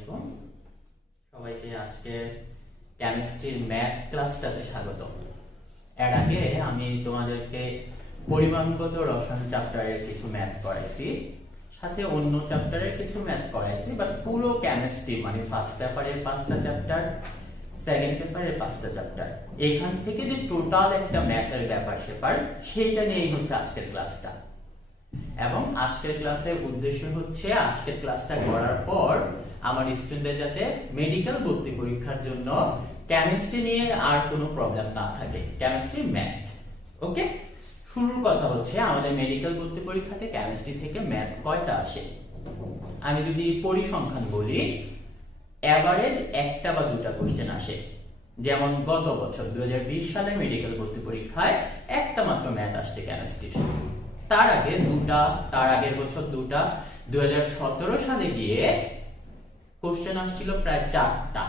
আলাইকুম সবাইকে আজকে কেমিস্ট্রির ম্যাথ ক্লাসটাতে স্বাগত। এর আগে আমি তোমাদেরকে পরিমাণগত রসায়ন চ্যাপ্টারের কিছু ম্যাথ করাইছি, সাথে অন্য চ্যাপ্টারের কিছু ম্যাথ করাইছি, বাট পুরো কেমিস্ট্রি মানে ফার্স্ট পেপারের 5টা চ্যাপ্টার, সেকেন্ড পেপারের 5টা চ্যাপ্টার, এখান থেকে যে টোটাল একটা ম্যাথের ব্যাপার সেপার সেইটা নিয়েই হচ্ছে আজকের ক্লাসটা। এবং আজকের ক্লাসের উদ্দেশ্য হচ্ছে আজকের ক্লাসটা করার পর আমার স্টুডেন্টদের যাতে মেডিকেল ভর্তি পরীক্ষার জন্য কেমিস্ট্রি নিয়ে আর কোনো প্রবলেম না থাকে, কেমিস্ট্রি ম্যাথ। ওকে, শুরুর কথা হচ্ছে আমাদের মেডিকেল ভর্তি পরীক্ষাতে কেমিস্ট্রি থেকে ম্যাথ কয়টা আসে? আমি যদি পরিসংখ্যান বলি, এভারেজ একটা বা দুটা কোশ্চেন আসে। যেমন গত বছর 2020 সালে মেডিকেল ভর্তি পরীক্ষায় একটা মাত্র ম্যাথ আসছে কেমিস্ট্রি। তার আগে দুটা, তার আগের বছর দুটা, 2017 সালে গিয়ে কোশ্চেন আসছিল প্রায় 4টা।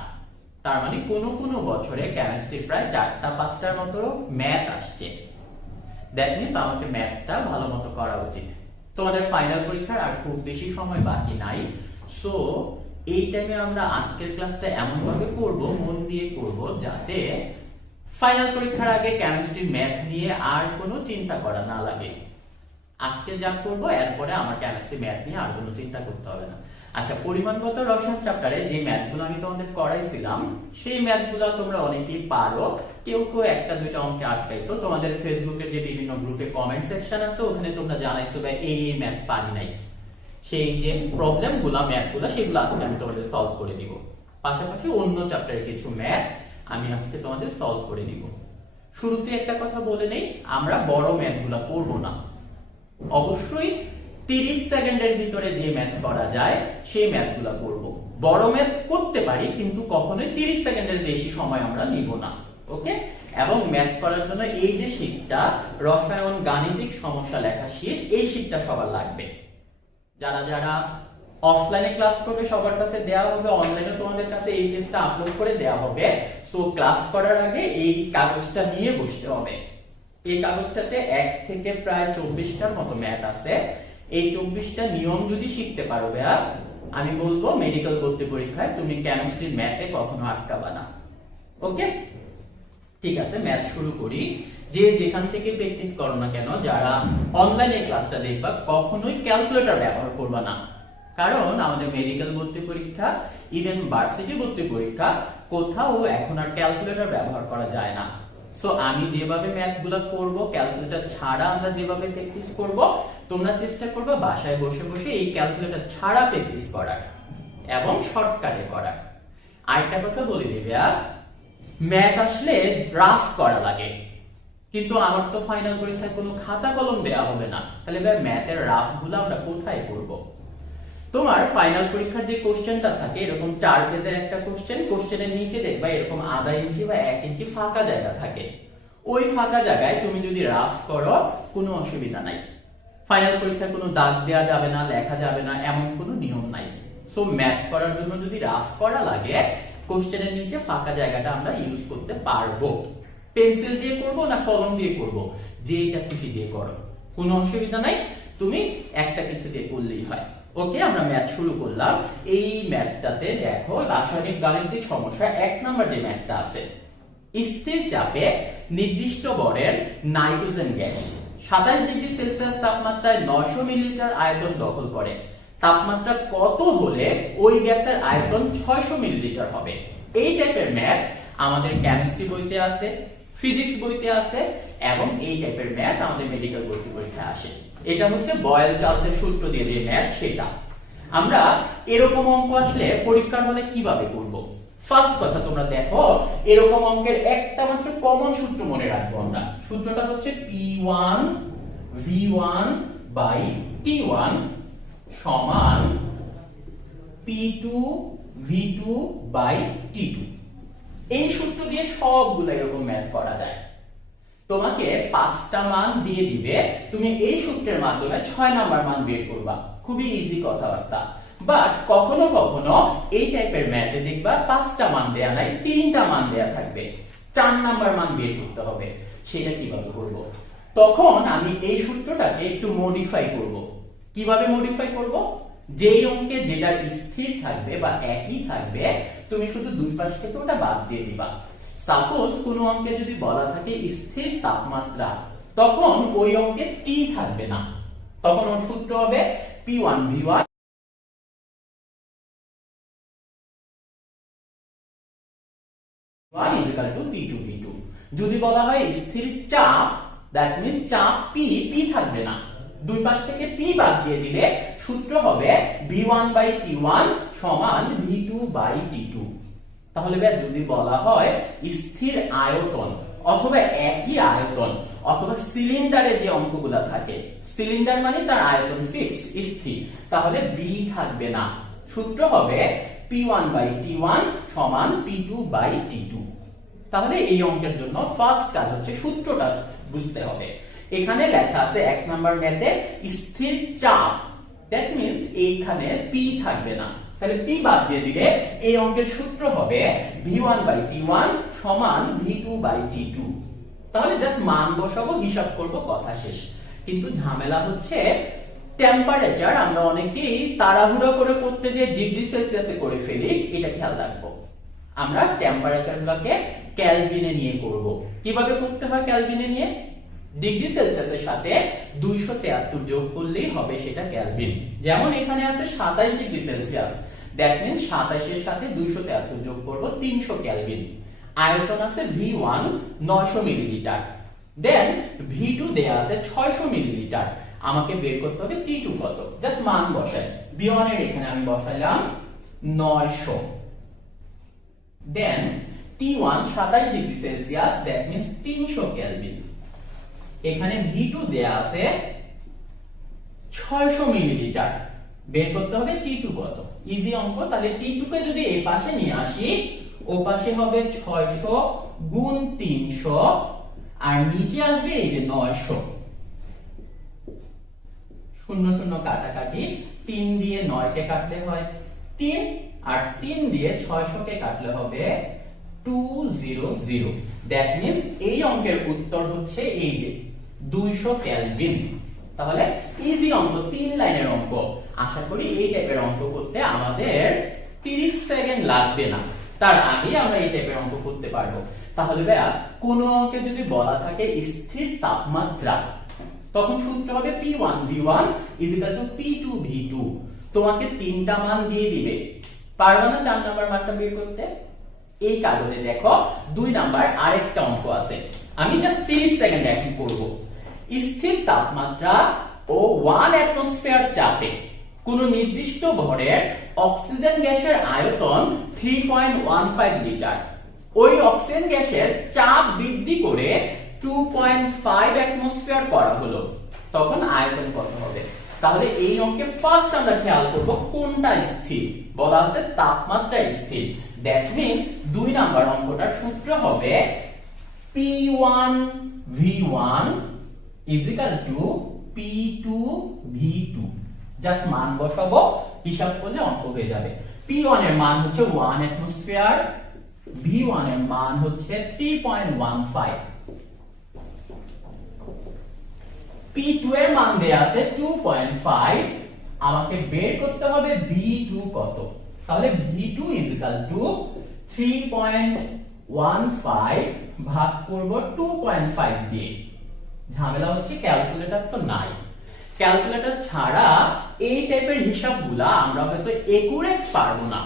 তার মানে কোন কোন বছরে কেমিস্ট্রি প্রায় 4টা 5টার মতো ম্যাথ আসছে। দ্যাট মিন্স আমাকে ম্যাথটা ভালো মতো করা উচিত। তোমাদের ফাইনাল পরীক্ষার আর খুব বেশি সময় বাকি নাই, সো এই টাইমে আমরা আজকের ক্লাসটা এমন ভাবে করব, মন দিয়ে করব, যাতে ফাইনাল পরীক্ষার আগে কেমিস্ট্রি ম্যাথ নিয়ে আর কোনো চিন্তা করা না লাগে। আজকে যা করবো এরপরে আমার কেমিস্ট্রি ম্যাথ নিয়ে আর কোনো চিন্তা করতে হবে না। আচ্ছা, পরিমাণগত রসায়ন চ্যাপ্টারে যে ম্যাথগুলো আমি তোমাদের করাইছিলাম সেই ম্যাথগুলো তোমরা অনেকেই পারো, কেউ কেউ একটা দুইটা অঙ্কে আটকাইছো। তোমাদের ফেসবুকের যে বিভিন্ন গ্রুপে কমেন্ট সেকশন আছে ওখানে তোমরা জানাইছো ভাই এই ম্যাথ পারি নাই। সেই যে প্রবলেমগুলো ম্যাথগুলো সেগুলো আজকে আমি তোমাদের সলভ করে দিব। পাশাপাশি অন্য চ্যাপ্টারের কিছু ম্যাথ আমি আজকে তোমাদের সলভ করে দিব। শুরুতে একটা কথা বলে নেই, আমরা বড় ম্যাথগুলো করব না। অবশ্যই 30 সেকেন্ডের ভিতরে যে ম্যাথ করা যায় সেই ম্যাথগুলো করব। বড় ম্যাথ করতে পারি কিন্তু কখনোই 30 সেকেন্ডের বেশি সময় আমরা নিব না। ওকে, এবং ম্যাথ করার জন্য এই যে শীটটা, রসায়ন গাণিতিক সমস্যা লেখা শীট, এই শীটটা সবার লাগবে। যারা যারা অফলাইনে ক্লাস করবে সবার কাছে দেয়া হবে, অনলাইনে তোমাদের কাছে এই টেস্টটা আপলোড করে দেয়া হবে। সো ক্লাস করার আগে এই কাগজটা নিয়ে বসতে হবে। এই কাগজটাতে 1 থেকে প্রায় 24টার মতো ম্যাথ আছে। এই 24টা নিয়ম যদি শিখতে পারো ভাইয়া, আমি বলবো মেডিকেল ভর্তি পরীক্ষায় তুমি কেমিস্ট্রি ম্যাথে কখনো আটকাবা না। ওকে, ঠিক আছে, ম্যাথ শুরু করি। যে যেখান থেকে প্র্যাকটিস করো না কেন, যারা অনলাইনে ক্লাসটা দেখবা কখনোই ক্যালকুলেটর ব্যবহার করবা না। কারণ আমাদের মেডিকেল ভর্তি পরীক্ষা, ইভেন ভার্সিটি ভর্তি পরীক্ষা, কোথাও এখন আর ক্যালকুলেটর ব্যবহার করা যায় না। সো আমি যেভাবে ম্যাথগুলো করব, ক্যালকুলেটর ছাড়া আমরা যেভাবে প্র্যাকটিস করব, তোমরা চেষ্টা করবে বাসায় বসে বসে এই ক্যালকুলেটর ছাড়া প্র্যাকটিস করার এবং শর্টকাটে করার। আরেকটা কথা বলে দিবে, ম্যাথ আসলে রাফ করা লাগে, কিন্তু আমার তো ফাইনাল পরীক্ষায় কোনো খাতা কলম দেয়া হবে না, তাহলে ম্যাথের রাফ গুলো আমরা কোথায় করব? তোমার ফাইনাল পরীক্ষার যে কোশ্চেনটা থাকে, এরকম 4 পেজের একটা কোশ্চেন, কোশ্চেনের নিচে দেখবা এরকম আধা ইঞ্চি বা 1 ইঞ্চি ফাঁকা জায়গা থাকে। ওই ফাঁকা জায়গায় তুমি যদি রাফ করো কোনো অসুবিধা নাই। ফাইনাল পরীক্ষায় কোনো দাগ দেওয়া যাবে না, লেখা যাবে না, এমন কোনো নিয়ম নাই। সো ম্যাথ করার জন্য যদি রাফ করা লাগে, কোশ্চেনের নিচে ফাঁকা জায়গাটা আমরা ইউজ করতে পারবো। পেন্সিল দিয়ে করব না কলম দিয়ে করব, যেটা খুশি দিয়ে করো, কোনো অসুবিধা নাই। তুমি একটা কিছু দিয়ে করলেই হয়। ওকে, আমরা ম্যাথ শুরু করলাম। এই ম্যাথটাতে দেখো রাসায়নিক গাণিতিক সমস্যা 1 নাম্বার যে ম্যাথটা আছে, স্থির চাপে নির্দিষ্ট ভরের নাইট্রোজেন গ্যাস 27 ডিগ্রি সেলসিয়াস তাপমাত্রায় 900 মিলিলিটার আয়তন দখল করে। তাপমাত্রা কত হলে ওই গ্যাসের আয়তন 600 মিলিলিটার হবে? এই টাইপের ম্যাথ আমাদের কেমিস্ট্রি বইতে আছে, ফিজিক্স বইতে আছে, এবং এই টাইপের ম্যাথ আমাদের মেডিকেল ভর্তি পরীক্ষায় আসে। এটা হচ্ছে বয়েল চার্লসের সূত্র দিয়ে যে ম্যাথ, সেটা আমরা এরকম অঙ্ক আসলে পরীক্ষার হলে কিভাবে করব? ফার্স্ট কথা তোমরা দেখো, এরকম অঙ্কের একটা মাত্র কমন সূত্র মনে রাখবো আমরা। সূত্রটা হচ্ছে P1 V1 বাই T1 সমান P2 V2 বাই T2। এই সূত্র দিয়ে সবগুলো এরকম ম্যাথ করা যায়। তোমাকে 5টা মান দিয়ে দিবে, তুমি এই সূত্রের মাধ্যমে 6 নাম্বার মান বের করবা। খুবই ইজি কথাবার্তা। বাট কখনো কখনো এই টাইপের ম্যাথে দেখবা 5টা মান দেয়া নাই, 3টা মান দেয়া থাকবে, 4 নাম্বার মান বের করতে হবে। সেটা কিভাবে করব? তখন আমি এই সূত্রটাকে একটু মডিফাই করব। কিভাবে মডিফাই করব? যেই অঙ্কে যেটা স্থির থাকবে বা একই থাকবে তুমি শুধু দুই পাশ থেকে ওটা বাদ দিয়ে দিবা। সাপোজ কোনো অঙ্কে যদি বলা থাকে স্থির তাপমাত্রা, তখন ওই অঙ্কে টি থাকবে না, তখন ওর সূত্র হবে P1 V1 is equal to P2 V2। যদি বলা হয় স্থির চাপ, দ্যাট মিন্স চাপ P থাকবে না, দুই পাশ থেকে P বাদ দিয়ে দিলে সূত্র হবে V1 by T1 সমান V2 by T2। তাহলে যদি বলা হয় স্থির আয়তন অথবা একই আয়তন অথবা সিলিন্ডারের যে অঙ্কগুলো থাকে, সিলিন্ডার মানে তার আয়তন ফিক্সড স্থির, তাহলে B থাকবে না, সূত্র হবে P1 by T1 সমান P2 by T2। তাহলে এই অঙ্কের জন্য ফার্স্ট কাজ হচ্ছে সূত্রটা বুঝতে হবে। এখানে লেখা আছে 1 নাম্বার ম্যাথে স্থির চাপ, দ্যাট মিন্স এইখানে P থাকবে না, তাহলে P বাদ দিয়ে দিলে এই অঙ্কের সূত্র হবে V1 by T1 সমান V2 by T2। তাহলে জাস্ট মান বসাবো, হিসাব করব, কথা শেষ। কিন্তু ঝামেলা হচ্ছে টেম্পারেচার আমরা অনেকেই তাড়াহুড়ো করে করতে যে ডিগ্রি সেলসিয়াসে করে ফেলি, এটা খেয়াল রাখবো। আমরা টেম্পারেচার গুলোকে কেলভিনে নিয়ে করব। কিভাবে করতে হয় কেলভিনে নিয়ে? ডিগ্রি সেলসিয়াসের সাথে 273 যোগ করলেই হবে সেটা কেলভিন। যেমন এখানে আছে 27 ডিগ্রি সেলসিয়াস, দ্যাট মিন্স 27 এর সাথে 273 যোগ করব 300 কেলভিন। আয়তন আছে V1 900 মিলিলিটার, দেন V2 দেয়া আছে 600 মিলিলিটার। আমাকে বের করতে হবে T2 কত, জাস্ট মান বসাই। V1 এর এখানে আমি বসাইলাম 900, then T1 27 degree Celsius, that means 300 kelvin. এখানে V2 দেয়া আছে 600 মিলিলিটার, বের করতে হবে T2 কত। ইজি অঙ্ক। তাহলে T2 কে যদি এই পাশে নিয়ে আসি, ও পাশে হবে 600 গুণ 300, আর নিচে আসবে এই যে 900, শূন্য শূন্য কাটাকাটি, 3 দিয়ে 9 কে কাটলে হয় 3, আর 3 দিয়ে 600 কে কাটলে হবে 200। দ্যাট মিন্স এই অঙ্কের উত্তর হচ্ছে এই যে 200 কেলভিন। তাহলে ইজি অঙ্ক, 3 লাইনের অঙ্ক। আশা করি এই টাইপের অঙ্ক করতে আমাদের 30 সেকেন্ড লাগবে না, তার আগে আমরা এই টাইপের অঙ্ক করতে পারবো। তাহলে ভাইয়া কোন অঙ্কে যদি বলা থাকে স্থির তাপমাত্রা, তখন সূত্র হবে P1 V1 is equal to P2 V2। তোমাকে 3টা মান দিয়ে দিবে, পারবে না 4 নাম্বার মানটা বের করতে? এই কাগজে দেখো 2 নাম্বার আরেকটা অঙ্ক আছে, আমি জাস্ট 30 সেকেন্ড এখন করব। স্থির তাপমাত্রা ও 1 অ্যাটমসফিয়ার চাপে কোন নির্দিষ্ট ভরের অক্সিজেন গ্যাসের আয়তন 3.15 লিটার। ওই অক্সিজেন গ্যাসের চাপ বৃদ্ধি করে 2.5 অ্যাটমসফিয়ার করা হলো, তখন আয়তন কত হবে? তাহলে এই অঙ্কে ফার্স্ট আমরা খেয়াল করব কোনটা স্থির। বলা আছে তাপমাত্রা স্থির, দ্যাট মিন্স 2 নাম্বার অঙ্কটার সূত্র হবে P1 V1 is equal to P2 V2। Just মান বসাবো, হিসাব করলে অঙ্ক হয়ে যাবে। P1 এর মান হচ্ছে 1 অ্যাটমসফিয়ার, V1 এর মান হচ্ছে 3.15, P2 এর মান দেয়া আছে 2.5, আমাকে বের করতে হবে V2 কত। তাহলে V2 is equal to 3.15 ভাগ করব 2.5 দিয়ে। ঝামেলা হচ্ছে ক্যালকুলেটর তো নাই, ক্যালকুলেটর ছাড়া এই টাইপের হিসাবগুলা আমরা হয়তো একুরেট পারবো না,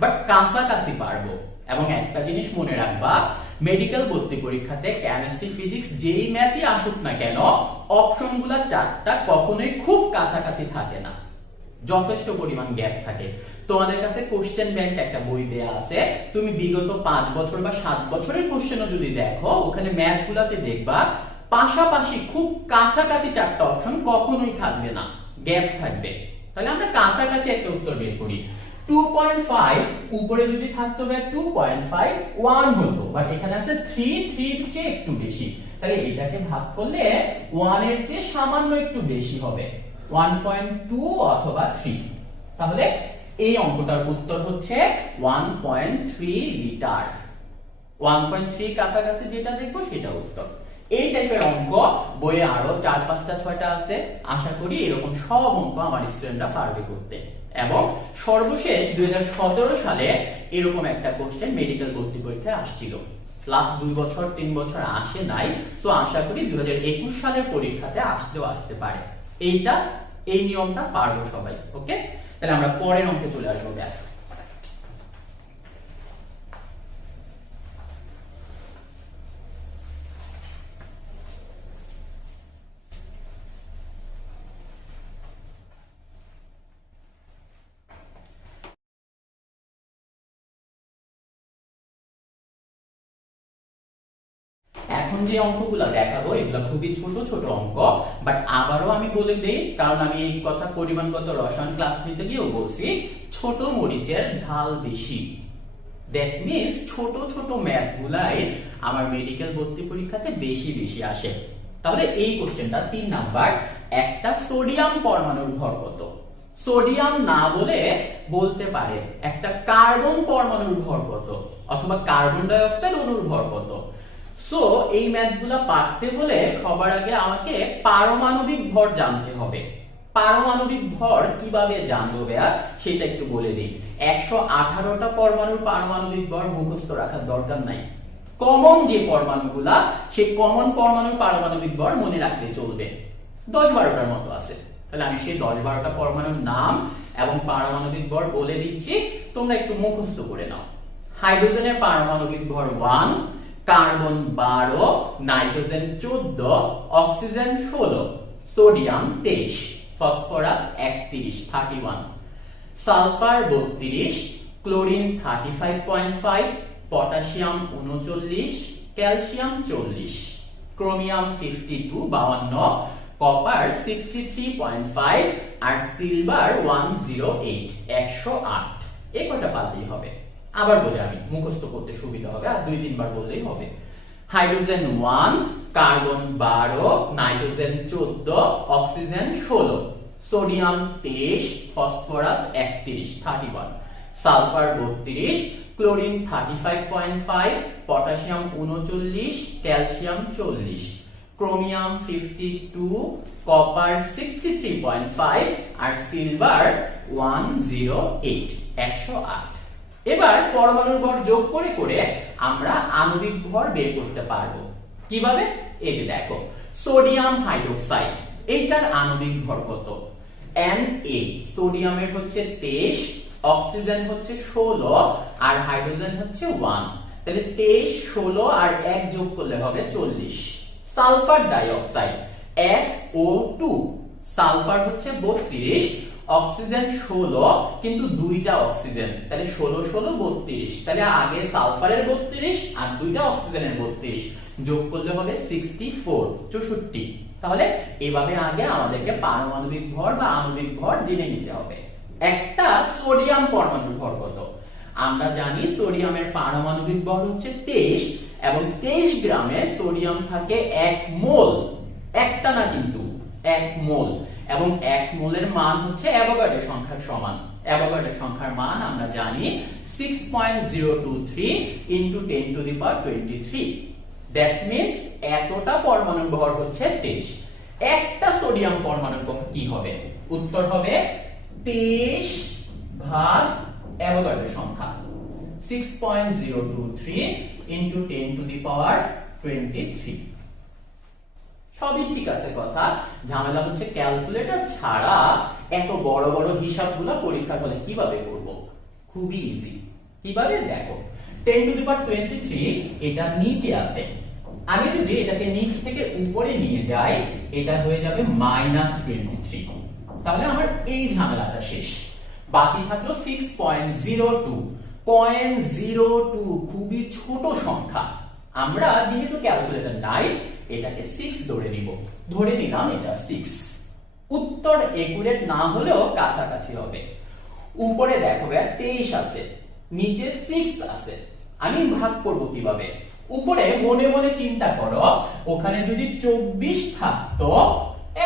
বাট কাছাকাছি পারবো। এবং একটা জিনিস মনে রাখবা, মেডিকেল ভর্তি পরীক্ষাতে কেমিস্ট্রি ফিজিক্স যেই ম্যাথই আসুক না কেন, অপশনগুলা 4টা কখনোই খুব কাছাকাছি থাকে না, যথেষ্ট পরিমাণ গ্যাপ থাকে। তোমাদের কাছে কোশ্চেন ব্যাংক একটা বই দেয়া আছে, তুমি বিগত 5 বছর বা 7 বছরের কোশ্চেনও যদি দেখো, ওখানে ম্যাথগুলাতে দেখবা পাশাপাশি খুব কাছাকাছি 4টা অপশন কখনোই থাকবে না, গ্যাপ থাকবে। তাহলে আমরা কাছাকাছি একটা উত্তর বের করি। 2.5 উপরে যদি থাকতো 2.5 1 হতো, বাট এখানে আছে 3 এর চেয়ে একটু বেশি, তাহলে এটাকে ভাগ করলে 1 এর চেয়ে সামান্য একটু বেশি হবে, 1.2 অথবা 3। তাহলে এই অঙ্কটার উত্তর হচ্ছে 1.3 লিটার। 1.3 কাছাকাছি যেটা দেখবো সেটা উত্তর। এই টাইপের অঙ্ক বইয়ে আরো 4, 5টা 6টা আছে। আশা করি এরকম সব অঙ্ক আমার স্টুডেন্টরা পারবে করতে। এবং সর্বশেষ 2017 সালে এরকম একটা কোশ্চেন মেডিকেল ভর্তি পরীক্ষায় আসছিল। লাস্ট 2 বছর 3 বছর আসে নাই, সো আশা করি 2021 সালের পরীক্ষাতে আসতে পারে। এই নিয়মটা পারবো সবাই। ওকে, তাহলে আমরা পরের অঙ্কে চলে আসবো। ব্যাক এখন যে অঙ্কগুলো দেখাবো এগুলো খুবই ছোট ছোট অঙ্ক, বাট আবারও আমি বলে দেই, কারণ আমি এই কথা পরিমাণগত রসায়ন ক্লাস নিতে গিয়েও বলছি, ছোট মরিচের ঝাল বেশি। দ্যাট মিনস ছোট ছোট ম্যাথ গুলাই আমার মেডিকেল ভর্তি পরীক্ষাতে বেশি বেশি আসে। তাহলে এই কোশ্চেনটা 3 নাম্বার, একটা সোডিয়াম পরমাণুর ভর কত? সোডিয়াম না বলে বলতে পারে একটা কার্বন পরমাণুর ভর কত, অথবা কার্বন ডাই অক্সাইড অণুর ভর কত। সো এই ম্যাথগুলা পারতে হলে সবার আগে আমাকে পারমাণবিক ভর জানতে হবে। পারমাণবিক ভর কিভাবে জানবো ভাইয়া সেটা একটু বলে দিই। 118টা পরমাণুর পারমাণবিক ভর মুখস্থ রাখার দরকার নাই। কমন যে পরমাণুগুলা, সেই কমন পরমাণুর পারমাণবিক ভর মনে রাখলে চলবে। 10-12টার মতো আছে। তাহলে আমি সেই 10-12টা পরমাণুর নাম এবং পারমাণবিক ভর বলে দিচ্ছি, তোমরা একটু মুখস্থ করে নাও। হাইড্রোজেনের পারমাণবিক ভর 1, carbon 12, nitrogen 14, oxygen 16, sodium 23, phosphorus 31, sulphur 32, chlorine 35.5, potassium 39, calcium 40, chromium 52, 52, copper 63.5 আর সিলভার 108, 108। এই কয়টা পারলেই হবে। আবার বলে আমি মুখস্থ করতে সুবিধা হবে, আর 2-3 বার বললেই হবে। Hydrogen 1, carbon 12, nitrogen 14, oxygen 16, sodium 23, phosphorus 31, sulphur 32, chlorine 35.5, potassium 39, calcium 40, chromium 52, copper 63.5 আর সিলভার 108, 108। এবার পরমাণুর ভর যোগ করে করে আমরা আণবিক ভর বের করতে পারবো। কিভাবে? এই যে দেখো, সোডিয়াম হাইড্রোক্সাইড, এইটার আণবিক ভর কত? Na, সোডিয়ামের হচ্ছে 23, অক্সিজেন হচ্ছে 16 আর হাইড্রোজেন হচ্ছে 1। তাহলে 23, 16 আর 1 যোগ করলে হবে 40। সালফার ডাইঅক্সাইড SO2, সালফার হচ্ছে 32, অক্সিজেন 16, কিন্তু দুইটা অক্সিজেন, তাহলে 16 16 32। তাহলে আগে সালফারের 32 আর দুইটা অক্সিজেনের 32 যোগ করলে হবে 64, 64। তাহলে এভাবে আগে আমাদেরকে পারমাণবিক ভর বা আণবিক ভর জেনে নিতে হবে। একটা সোডিয়াম পরমাণুর ভর কত? আমরা জানি সোডিয়ামের পারমাণবিক ভর হচ্ছে 23 এবং 23 গ্রামে সোডিয়াম থাকে 1 মোল। একটা না কিন্তু 1 মোল, এবং 1 মোলের মান হচ্ছে অ্যাভোগাড্রো সংখ্যার সমান। অ্যাভোগাড্রো সংখ্যার মান আমরা জানি 6.023 × 10⁻23। দ্যাট মিন্স এতটা পরমাণুর ভর হচ্ছে 23। একটা সোডিয়াম পরমাণুর ভর কি হবে? উত্তর হবে 23 ভাগ অ্যাভোগাড্রো সংখ্যা, 6.023 × 10⁻23। সবই ঠিক আছে কথা, ঝামেলা হচ্ছে ক্যালকুলেটর ছাড়া এত বড় বড় হিসাবগুলো পরীক্ষার হলে কিভাবে করব? খুবই ইজি। কিভাবে? দেখো, 10⁻23 এটা নিচে আছে, আমি যদি এটাকে নিচ থেকে উপরে নিয়ে যাই এটা হয়ে যাবে -23। তাহলে আমার এই ঝামেলাটা শেষ। বাকি থাকলো 6.02, খুবই ছোট সংখ্যা। আমরা যেহেতু ক্যালকুলেটর নাই, এটাকে 6 ধরে নিব। ধরে নিলাম এটা 6। উত্তর একুরেট না হলেও কাছাকাছি হবে। উপরে দেখো 23 আছে, নিচে 6 আছে। আমি ভাগ করব কিভাবে? উপরে মনে মনে চিন্তা করো, ওখানে যদি 24 থাকতো,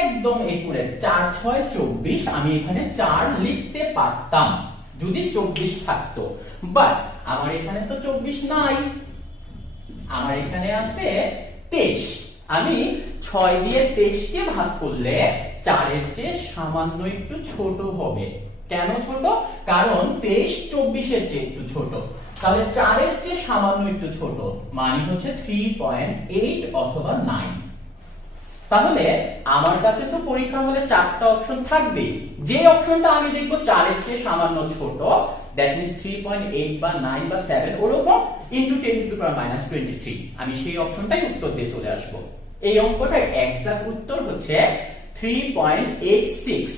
একদম একুরেট 4 6 24, আমি এখানে 4 লিখতে পারতাম যদি 24 থাকতো। বাট আমার এখানে তো 24 নাই, আমার এখানে আছে 23। আমি 6 দিয়ে 23 কে ভাগ করলে 4 এর চেয়ে সামান্য একটু ছোট হবে। কেন ছোট? কারণ 23 24 চেয়ে একটু ছোট, তাহলে 4 এর চেয়ে সামান্য একটু ছোট, মানে হচ্ছে 3.8 অথবা 9। তাহলে আমার কাছে তো পরীক্ষা হলে 4টা অপশন থাকবে, যে অপশনটা আমি দেখব 4 এর চেয়ে সামান্য ছোট, দ্যাট মিন্স 3.8 বা 9 বা 7 ওরকম ইনটু 10 টু দি পাওয়ার -23, আমি সেই অপশনটাই উত্তর দিয়ে চলে আসব। এই অঙ্কটার এক্সাক্ট উত্তর হচ্ছে 3.86।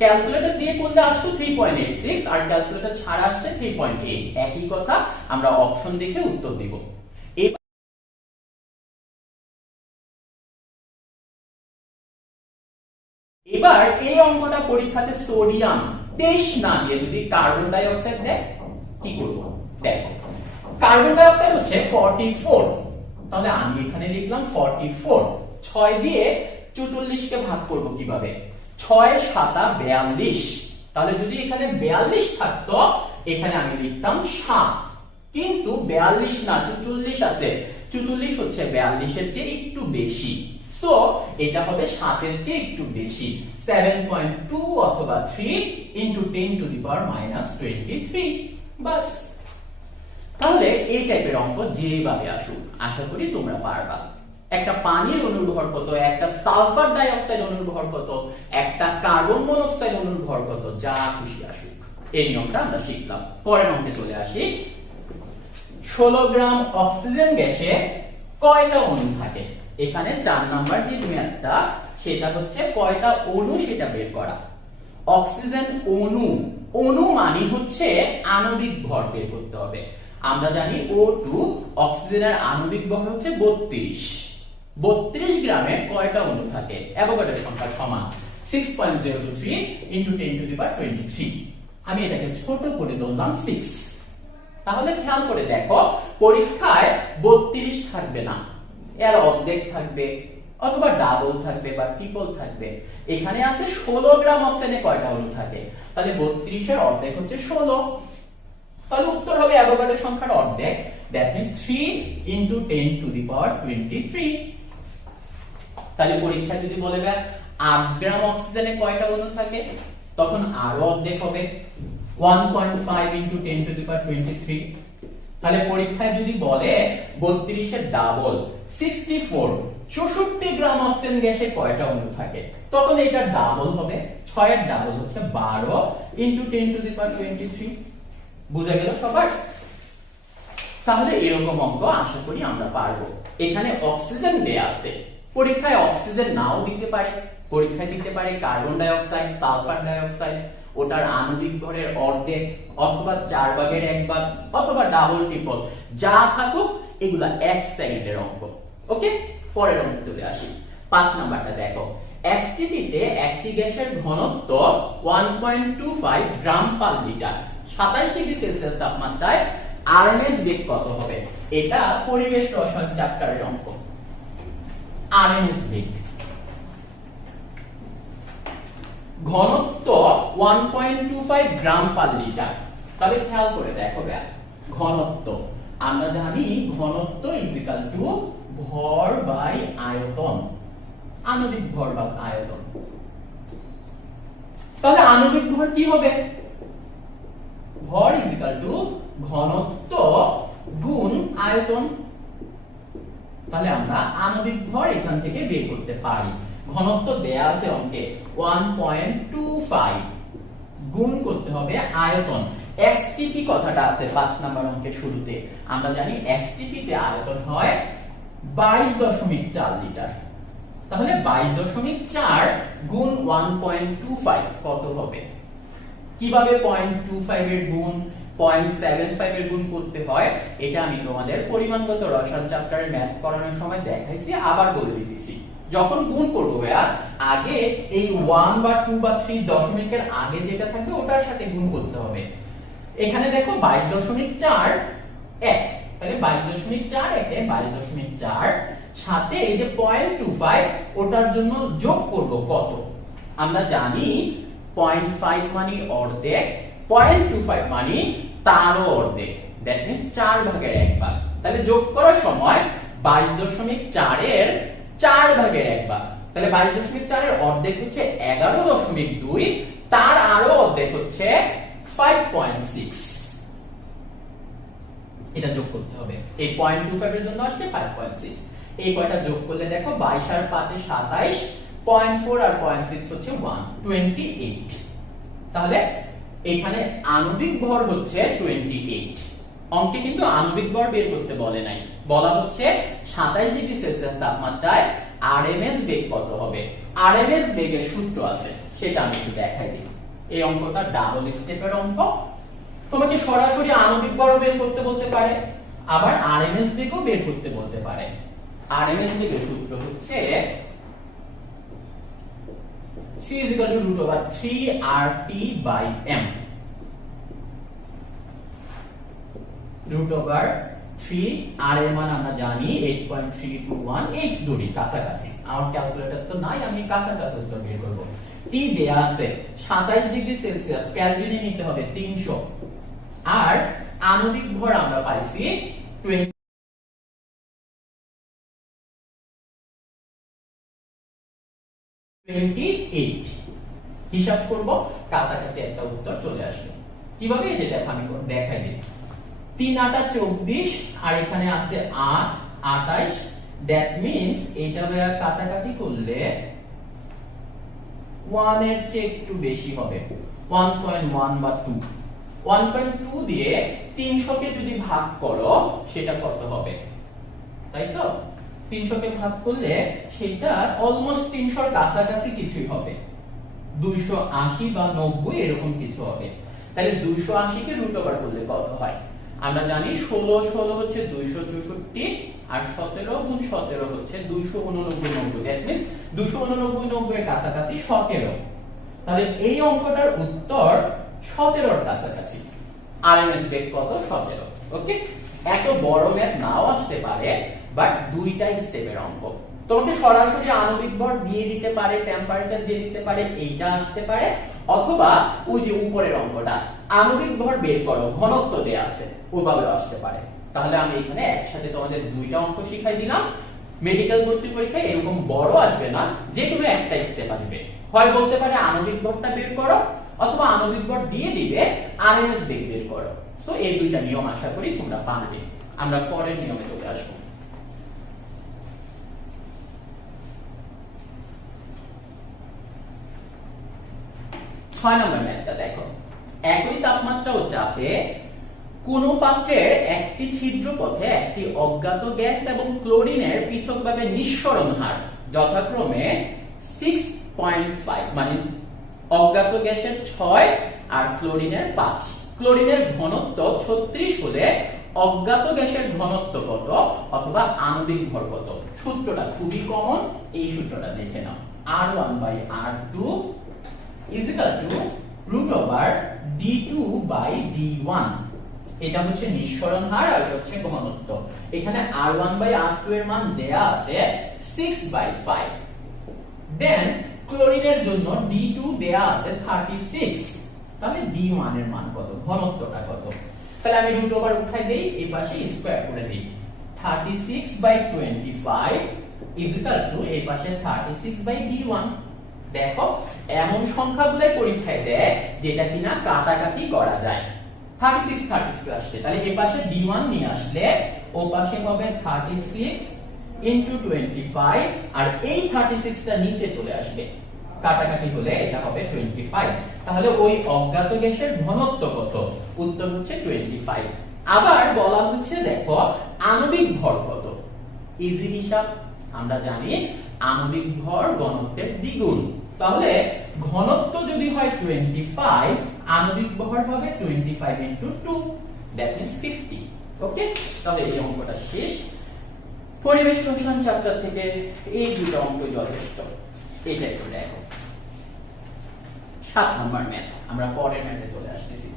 ক্যালকুলেটর দিয়ে করলে আসতো 3.86 আর ক্যালকুলেটর ছাড়া আসছে 3.8, একই কথা, আমরা অপশন দেখে উত্তর দেব। এবার এই অঙ্কটা পরীক্ষাতে সোডিয়াম 23 না দিয়ে যদি কার্বন ডাই অক্সাইড দেয়, কি করব? দেখো, কার্বন ডাই অক্সাইড হচ্ছে 44, তাহলে আমি এখানে লিখলাম 44। 6 দিয়ে 44 কে ভাগ করব কিভাবে? 6 7 42, তাহলে যদি এখানে 42 থাকতো, এখানে আমি লিখতাম 7, কিন্তু 42 না 44 আছে, 44 হচ্ছে 42 এর চেয়ে একটু বেশি, সো এটা হবে 7 এর চেয়ে একটু বেশি, 7.2 অথবা 3 ইনটু 10 টু দি পাওয়ার -23। বাস। তাহলে এই টাইপের অঙ্ক যেভাবে আসুক, আশা করি তোমরা পারবা। একটা পানির অণুর ভর কত, একটা সালফার ডাই অক্সাইড অণুর ভর কত, একটা কার্বন মনোক্সাইড অণুর ভর কত, যা খুশি আসুক, এই নিয়মটা আমরা শিখলাম। পরের অঙ্কে চলে আসি। 16 গ্রাম অক্সিজেন গ্যাসে কয়টা অণু থাকে? এখানে 4 নাম্বার যে ম্যাথটা, সেটা হচ্ছে কয়টা অণু সেটা বের করা। অক্সিজেন অণু, অণু মানে হচ্ছে আণবিক ভর বের করতে হবে। আমরা জানি O2, অক্সিজেনের আণবিক ভর হচ্ছে 32। 32 গ্রামে কয়টা অণু থাকে? অ্যাভোগাড্রোর সংখ্যা সমান 6.023 ইনটু 10 টু দি পাওয়ার 23। আমি এটাকে ছোট করে ধরলাম 6। তাহলে খেয়াল করে দেখো, পরীক্ষায় 32 থাকবে না, এর অর্ধেক থাকবে অথবা ডাবল থাকবে বা ট্রিপল থাকবে। এখানে আছে 16 গ্রাম অক্সিজেনে কয়টা অণু থাকে, তাহলে 32 এর অর্ধেক হচ্ছে 16, তাহলে উত্তর হবে অ্যাভোগাড্রোর সংখ্যার অর্ধেক, that means 3 into 10 to the power 23। তাহলে পরীক্ষা যদি বলে 8 গ্রাম অক্সিজেনে কয়টা অণু থাকে, তখন আরো অর্ধেক হবে, 1.5 ইনটু 10 টু দি পাওয়ার 23। তাহলে পরীক্ষায় যদি বলে 32 এর ডাবল 64, 64 গ্রাম অক্সিজেন গ্যাসে কয়টা অণু থাকে, তখন এটা ডাবল হবে, 6 এর ডাবল হচ্ছে 12 ইনটু 10 টু দি পাওয়ার 23। বুঝা গেল সবার? তাহলে এরকম অঙ্ক আশা করি আমরা পারবো। এখানে অক্সিজেন দেয়া আছে, পরীক্ষায় অক্সিজেন নাও দিতে পারে, পরীক্ষায় দিতে পারে carbon die oxide, sulphur die oxide, ওটার আণবিক ভরের অর্ধেক অথবা 4 ভাগের 1 ভাগ অথবা ডাবল ট্রিপল, যা থাকুক এগুলা 1 সেকেন্ডের অঙ্ক। ওকে, পরের অঙ্কে চলে আসি। 5 নাম্বারটা দেখো, এসটিপি তে একটি গ্যাসের ঘনত্ব 1.25 গ্রাম পার লিটার, 27 ডিগ্রি সেলসিয়াস তাপমাত্রায় আরএমএস বেগ কত হবে? এটা পরিবেশ রসায়ন চ্যাপ্টারের অঙ্ক। আরএমএস বেগ, ঘনত্ব 1.25 গ্রাম পার লিটার। তাহলে খেয়াল করে দেখো, ঘনত্ব আমরা জানি ঘনত্ব ইজ ইকুয়াল টু ভর বাই আয়তন, আণবিক ভর বা আয়তন। তাহলে আণবিক ভর কি হবে? ভর ইজ ইকুয়াল টু ঘনত্ব গুণ আয়তন। তাহলে আমরা আণবিক ভর এখান থেকে বের করতে পারি। ঘনত্ব দেয়া আছে অঙ্কে 1.25, গুণ করতে হবে আয়তন। এসটিপি কথাটা আছে 5 নাম্বার অঙ্কের শুরুতে, আমরা জানি এসটিপি তে আয়তন হয় 22.4 লিটার। তাহলে 22.4 গুণ 1.25 কত হবে? কিভাবে 0.25 এর গুণ 0.75 এর গুণ করতে হয়, এটা আমি তোমাদের পরিমাণগত রসায়ন চ্যাপ্টারে ম্যাথ করানোর সময় দেখাইছি, আবার বলে দিতেছি। যখন গুণ করব আগে এই 1 বা 2 বা 3 দশমিকের আগে যেটা থাকবে ওটার সাথে গুণ করতে হবে। এখানে দেখো 22.4 1, তাহলে 22.4 একে 22.4 সাথে এই যে 0.25 ওটার জন্য যোগ করব কত? আমরা জানি 0.5 মানে অর্ধেক, 0.25 মানে তারও অর্ধেক, দ্যাট মিন্স 4 ভাগের 1 ভাগ। তাহলে যোগ করার সময় 22.4 এর 4 ভাগের 1 ভাগ, তাহলে 22.4 এর অর্ধেক হচ্ছে 11.2, তার আরো অর্ধেক হচ্ছে 5.6, এটা যোগ করতে হবে। এই 0.25 এর জন্য আসছে 5.6, এই কয়টা যোগ করলে দেখো 22 আর 5 এ 27, 0.4 আর 0.6 হচ্ছে 128। তাহলে এখানে আণবিক ভর হচ্ছে 28। অঙ্কে কিন্তু আণবিক ভর বের করতে বলে নাই, বলা হচ্ছে 27 ডিগ্রি সেলসিয়াস তাপমাত্রায় আরএমএস বেগ কত হবে। আরএমএস বেগের সূত্র আছে, সেটা আমি একটু দেখাই দিই। এই অঙ্কটা ডাবল স্টেপের অঙ্ক, তোমাকে সরাসরি আণবিক ভর বের করতে বলতে পারে, আবার আরএমএস বেগও বের করতে বলতে পারে। আরএমএস বেগের সূত্র হচ্ছে C = √3RT/m, √3 r এর মান আমরা জানি 8.321, ধরি কাছাকাছি, আমার ক্যালকুলেটর তো নাই, আমি কাছাকাছি উত্তর বের করব। T দেয়া আছে 27 ডিগ্রি সেলসিয়াস, কেলভিনে নিতে হবে 300, আর আণবিক ভর আমরা পাইছি 28। হিসাব করব, কাছাকাছি একটা উত্তর চলে আসবে। কিভাবে? এই যে দেখো আমি দেখাই দিই। 3 × 8 = 24, আর এখানে আছে 8 28, দ্যাট মিন্স এটা কাটাকাটি করলে 1 এর চেয়ে একটু বেশি হবে, 1.1 বা 2। 1.2 দিয়ে 300 কে যদি ভাগ করো সেটা কত হবে, তাই তো? 300 কে ভাগ করলে সেটা অলমোস্ট 300 এর কাছাকাছি কিছুই হবে, 280 বা 90 এরকম কিছু হবে। তাহলে 280 কে √ওভার করলে কত হয়? আমরা জানি 16 হচ্ছে 264, আর 17 × 17 হচ্ছে 289, দ্যাট মিন্স 289 এর কাছাকাছি 17। তাহলে এই অঙ্কটার উত্তর 17 এর কাছাকাছি। আরএমএস বেগ কত? 17। ওকে, এত বড় ম্যাথ নাও আসতে পারে, বাট দুইটা স্টেপের অঙ্ক। তোমাকে সরাসরি আণবিক ভর দিয়ে দিতে পারে, টেম্পারেচার দিয়ে দিতে পারে, এইটা আসতে পারে, অথবা ওই যে উপরের অঙ্কটা আণবিক ভর বের করো, ঘনত্ব দেয়া আছে, ওইভাবে আসতে পারে। তাহলে আমি এখানে একসাথে তোমাদের দুইটা অঙ্ক শিখাই দিলাম। মেডিকেল ভর্তি পরীক্ষায় এরকম বড় আসবে না, যে কোনো একটা স্টেপ আসবে। হয় বলতে পারে আণবিক ভরটা বের করো, অথবা আণবিক ভর দিয়ে দিবে আরএমএস বেগ বের করো। সো এই দুইটা নিয়ম আশা করি তোমরা পারবে। আমরা পরের নিয়মে চলে আসবো। 6 নম্বর ম্যাথটা দেখো। একই তাপমাত্রা ও চাপে কোন পাত্রের একটি ছিদ্র পথে একটি অজ্ঞাত গ্যাস এবং ক্লোরিনের পৃথকভাবে নিঃসরণ হার যথাক্রমে 6.5, মানে অজ্ঞাত গ্যাসের 6 আর ক্লোরিনের 5। ক্লোরিনের ঘনত্ব 36 হলে অজ্ঞাত গ্যাসের ঘনত্ব কত, অথবা আণবিক ভর কত? সূত্রটা খুবই কমন, এই সূত্রটা দেখে নাও। R1/R2 is equal to √d2/d1। এটা হচ্ছে নিঃসরণ হার, আর এটা হচ্ছে ঘনত্ব। এখানে R1/R2 এর মান দেয়া আছে 6/5। দেন ক্লোরিনের জন্য D2 দেয়া আছে 36, তাহলে D1 এর মান কত, ঘনত্বটা কত? তাহলে আমি √ওভার উঠাই দেই, এই পাশে স্কয়ার করে দেই। 36/25 is equal to এই পাশে 36/d1। দেখো এমন সংখ্যাগুলোই পরীক্ষায় দেয় যেটা কিনা কাটাকাটি করা যায়। 36 আসছে, তাহলে এই পাশে d1 নিয়ে আসলে ও পাশে হবে 36 × 25, আর এই 36 টা নিচে চলে আসবে, কাটাকাটি হলে এটা হবে 25। তাহলে ওই অজ্ঞাত গ্যাসের ঘনত্ব কত? উত্তর হচ্ছে 25। আবার বলা হচ্ছে দেখো আণবিক ভর কত? ইজি হিসাব, আমরা জানি আণবিক ভর ঘনত্বের দ্বিগুণ। তাহলে ঘনত্ব যদি হয় 25, আণবিক ভর হবে 25 × 2, দ্যাট মিন্স 50। ওকে, তাহলে এই অঙ্কটা শেষ। পরিবেশ রসায়ন চ্যাপ্টার থেকে এই দুটো অঙ্ক যথেষ্ট। এটা একটু দেখো। 7 নম্বর ম্যাথ, আমরা পরের ম্যাথে চলে আসতেছি।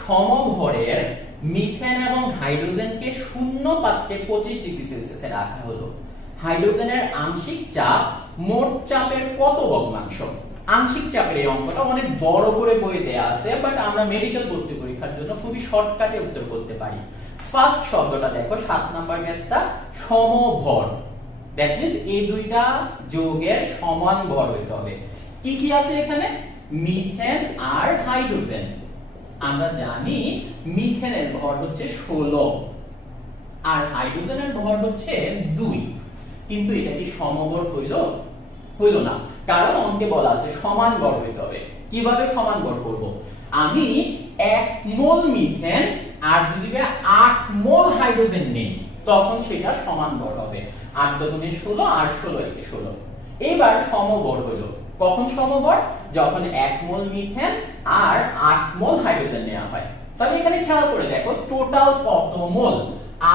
সমভরের মিথেন এবং হাইড্রোজেনকে শূন্য পাত্রে 25 ডিগ্রি সেলসিয়াসে রাখা হলো। হাইড্রোজেনের আংশিক চাপ মোট চাপের কত ভগ্নাংশ? আংশিক চাপের এই অঙ্কটা অনেক বড় করে বইয়ে দেয়া আছে, বাট আমরা মেডিকেল ভর্তি পরীক্ষার জন্য খুবই শর্টকাটে উত্তর করতে পারি। ফার্স্ট শব্দটা দেখো 7 নাম্বার ম্যাথটা সমভর, দ্যাট মিন্স এই দুইটা যৌগের সমান ভর হইতে হবে। কি কি আছে এখানে? মিথেন আর হাইড্রোজেন। আমরা জানি মিথেনের ভর হচ্ছে 16 আর হাইড্রোজেনের ভর হচ্ছে 2, কিন্তু এটা কি সমভর হইল না, কারণ অঙ্কে বলা আছে সমান ভর হইতে হবে। কিভাবে সমান ভর করব? আমি 1 মোল মিথেন আর যদি 8 মোল হাইড্রোজেন নেই, তখন সেটা সমান ভর হবে। 8 দুগুণে 16 আর 16 একে 16। এবার সমভর হইল। কখন সমভর? যখন 1 মোল মিথেন আর 8 মোল হাইড্রোজেন নেওয়া হয়। তাহলে এখানে খেয়াল করে দেখো টোটাল কত মোল?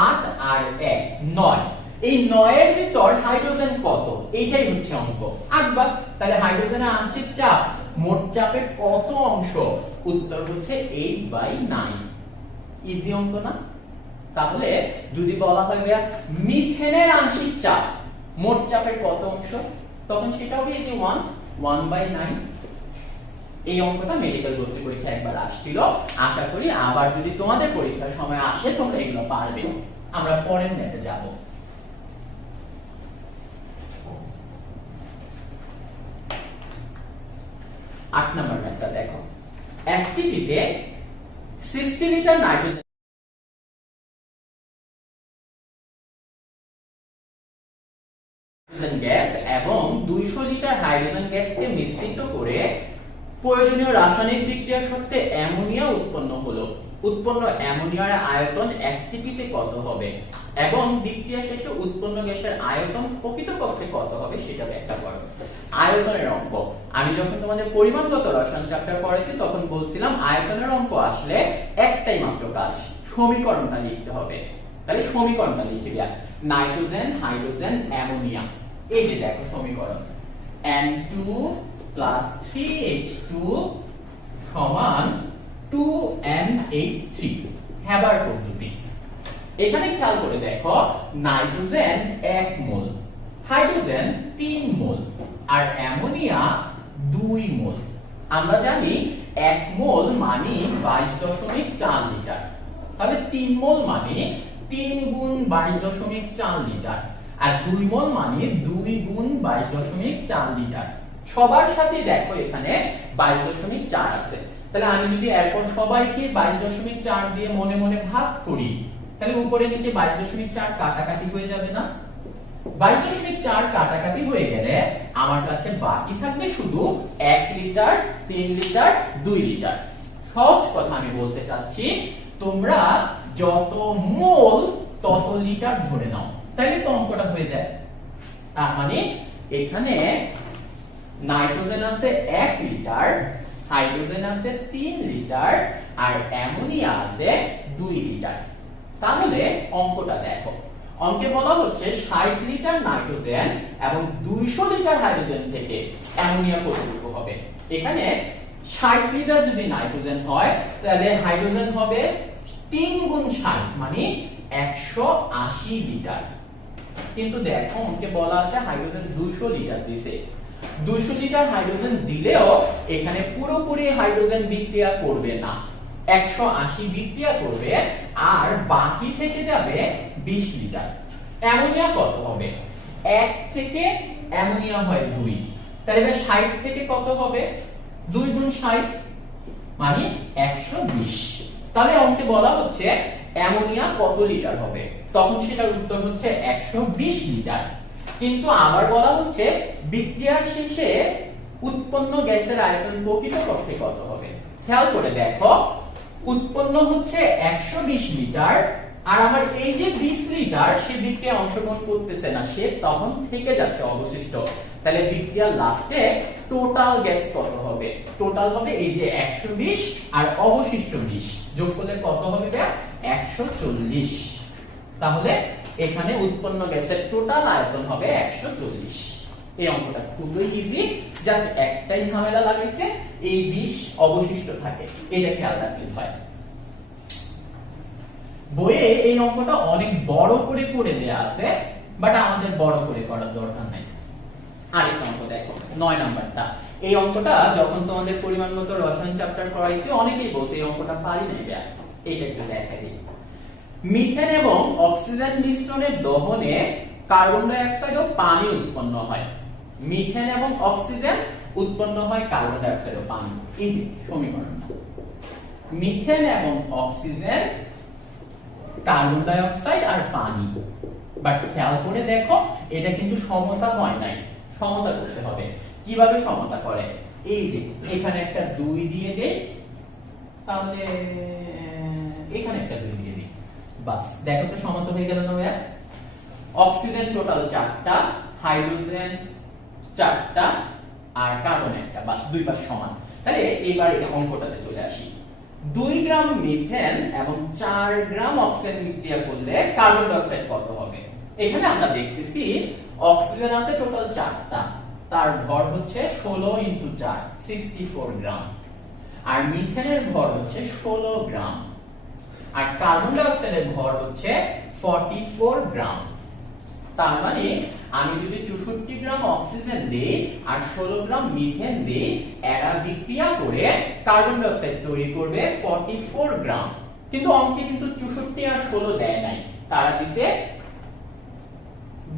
8 আর 1 9। এই 9 এর ভিতর হাইড্রোজেন কত? এইটাই হচ্ছে অঙ্ক। 8 বার। তাহলে হাইড্রোজেনের আংশিক চাপ মোট চাপের কত অংশ? উত্তর হচ্ছে 8/9। ইজি অঙ্ক না? তাহলে যদি বলা হয় ভাইয়া মিথেনের আংশিক চাপ মোট চাপের কত অংশ, তখন সেটা হবে এই যে 1/9। এই অঙ্কটা মেডিকেল ভর্তি পরীক্ষা একবার আসছিল, আশা করি আবার যদি তোমাদের পরীক্ষার সময় আসে তোমরা এগুলো পারবে। আমরা পরের ম্যাথে যাব। আট নম্বর ম্যাথটা দেখো। এসটিপিতে 60 লিটার নাইট্রোজেন গ্যাস এবং 200 লিটার হাইড্রোজেন গ্যাসকে মিশ্রিত করে প্রয়োজনীয় রাসায়নিক বিক্রিয়া সত্ত্বে অ্যামোনিয়া উৎপন্ন হলো। উৎপন্ন অ্যামোনিয়ার আয়তন এসটিপিতে কত হবে এবং বিক্রিয়া শেষে উৎপন্ন গ্যাসের আয়তন প্রকৃতপক্ষে কত হবে সেটা ব্যাখ্যা করো। আয়তনের অঙ্ক আমি যখন তোমাদের পরিমাণগত রসায়ন চ্যাপ্টার পড়াইছি তখন বলছিলাম আয়তনের অঙ্ক আসলে একটাই মাত্র কাজ, সমীকরণটা লিখতে হবে। তাহলে সমীকরণটা লিখে দিয়া নাইট্রোজেন, হাইড্রোজেন, অ্যামোনিয়া। এই যে দেখো সমীকরণ N2 + 3H2 সমান 2NH3 হ্যাবার পদ্ধতি। এখানে খেয়াল করে দেখো নাইট্রোজেন 1 মোল, হাইড্রোজেন 3 মোল আর অ্যামোনিয়া 2 মোল। আমরা জানি 1 মোল মানে 22.4 লিটার, তাহলে 3 মোল মানে 3 গুণ 22.4 লিটার আর 2 মোল মানে 2 গুণ 22.4 লিটার। সবার সাথে দেখো এখানে 22.4 আছে, তাহলে আমি যদি এরপর সবাইকে 22.4 দিয়ে মনে মনে ভাগ করি, তাহলে উপরে নিচে 22.4 কাটাকাটি হয়ে যাবে না? 22.4 কাটাকাটি হয়ে গেলে আমার কাছে বাকি থাকবে শুধু 1 লিটার, 3 লিটার, 2 লিটার। সহজ কথা আমি বলতে চাচ্ছি, তোমরা যত মোল তত লিটার ধরে নাও, তাহলে তো অঙ্কটা হয়ে যায়। তার মানে এখানে নাইট্রোজেন আছে 1 লিটার, হাইড্রোজেন আছে 3 লিটার আর অ্যামোনিয়া আছে 2 লিটার। তাহলে অঙ্কটা দেখো, অঙ্কে বলা হচ্ছে 60 লিটার নাইট্রোজেন এবং 200 লিটার হাইড্রোজেন থেকে অ্যামোনিয়া কতটুকু হবে। এখানে 60 লিটার যদি নাইট্রোজেন হয় তাহলে হাইড্রোজেন হবে 3 গুণ 60 মানে 180 লিটার। কিন্তু দেখো অঙ্কে বলা আছে হাইড্রোজেন 200 লিটার দিছে। 200 লিটার হাইড্রোজেন দিলেও এখানে পুরোপুরি হাইড্রোজেন বিক্রিয়া করবে না, 180 বিক্রিয়া করবে আর বাকি থেকে যাবে 20 লিটার। অ্যামোনিয়া কত হবে? 1 থেকে অ্যামোনিয়া হয় 2, তাহলে 60 থেকে কত হবে? 2 গুণ 60 মানে 120। তাহলে অঙ্কে বলা হচ্ছে অ্যামোনিয়া কত লিটার হবে, তখন সেটার উত্তর হচ্ছে 120 লিটার। কিন্তু আবার বলা হচ্ছে বিক্রিয়ার শেষে উৎপন্ন গ্যাসের আয়তন প্রকৃতপক্ষে কত হবে। খেয়াল করে দেখো উৎপন্ন হচ্ছে 120 লিটার আর আমার এই যে 20 লিটার সে বিক্রিয়া অংশগ্রহণ করতেছে না, সে তখন থেকে যাচ্ছে অবশিষ্ট। তাহলে বিক্রিয়ার লাস্টে টোটাল গ্যাস কত হবে? টোটাল হবে এই যে 120 আর অবশিষ্ট 20 যোগ করলে কত হবে? 140। তাহলে এখানে উৎপন্ন গ্যাসের টোটাল আয়তন হবে 140। এই অঙ্কটা খুবই ইজি, জাস্ট একটাই ঝামেলা লাগাইছে, এই 20 অবশিষ্ট থাকে, এটা খেয়াল রাখলে হয়। বইয়ে এই অঙ্কটা অনেক বড় করে করে দেয়া আছে, বাট আমাদের বড় করে করার দরকার নাই। আরেকটা অঙ্ক দেখো 9 নাম্বারটা। এই অঙ্কটা যখন তোমাদের পরিমাণগত রসায়ন চ্যাপ্টার করাইছি অনেকেই বলছে এই অঙ্কটা পারি নাই, এটা একটু দেখা দিই। মিথেন এবং অক্সিজেন মিশ্রণের দহনে কার্বন ডাই অক্সাইড ও পানি উৎপন্ন হয়। মিথেন এবং অক্সিজেন উৎপন্ন হয় কার্বন ডাই অক্সাইড ও পানি। এই যে সমীকরণটা, মিথেন এবং অক্সিজেন, কার্বন ডাই অক্সাইড আর পানি। বাট খেয়াল করে দেখো, এটা কিন্তু সমতা হয় নাই, সমতা করতে হবে। কিভাবে সমতা করে? এই যে এখানে একটা 2 দিয়ে দেই, তাহলে এখানে একটা 2 দিয়ে দিই, বাস দেখো তো সমতা হয়ে গেল না ভাইয়া? অক্সিজেন টোটাল 4টা, হাইড্রোজেন 4টা আর কার্বন 1টা, বাস 2 পাশ সমান। তাহলে এবার এই অঙ্কটাতে চলে আসি। 2 গ্রাম মিথেন এবং 4 গ্রাম অক্সিজেন বিক্রিয়া করলে কার্বন ডাই অক্সাইড কত হবে? এখানে আমরা দেখতেছি অক্সিজেন আছে টোটাল 4টা, তার ভর হচ্ছে 16 × 4 64 গ্রাম, আর মিথেনের ভর হচ্ছে 16 গ্রাম, আর কার্বন ডাই অক্সাইডের ভর হচ্ছে 44 গ্রাম। তার মানে আমি যদি 64 গ্রাম অক্সিজেন দেই আর 16 গ্রাম মিথেন দেই, এরা বিক্রিয়া করে কার্বন ডাই অক্সাইড তৈরি করবে 44 গ্রাম। কিন্তু অঙ্কে কিন্তু 64 আর 16 দেয় নাই, তারা দিছে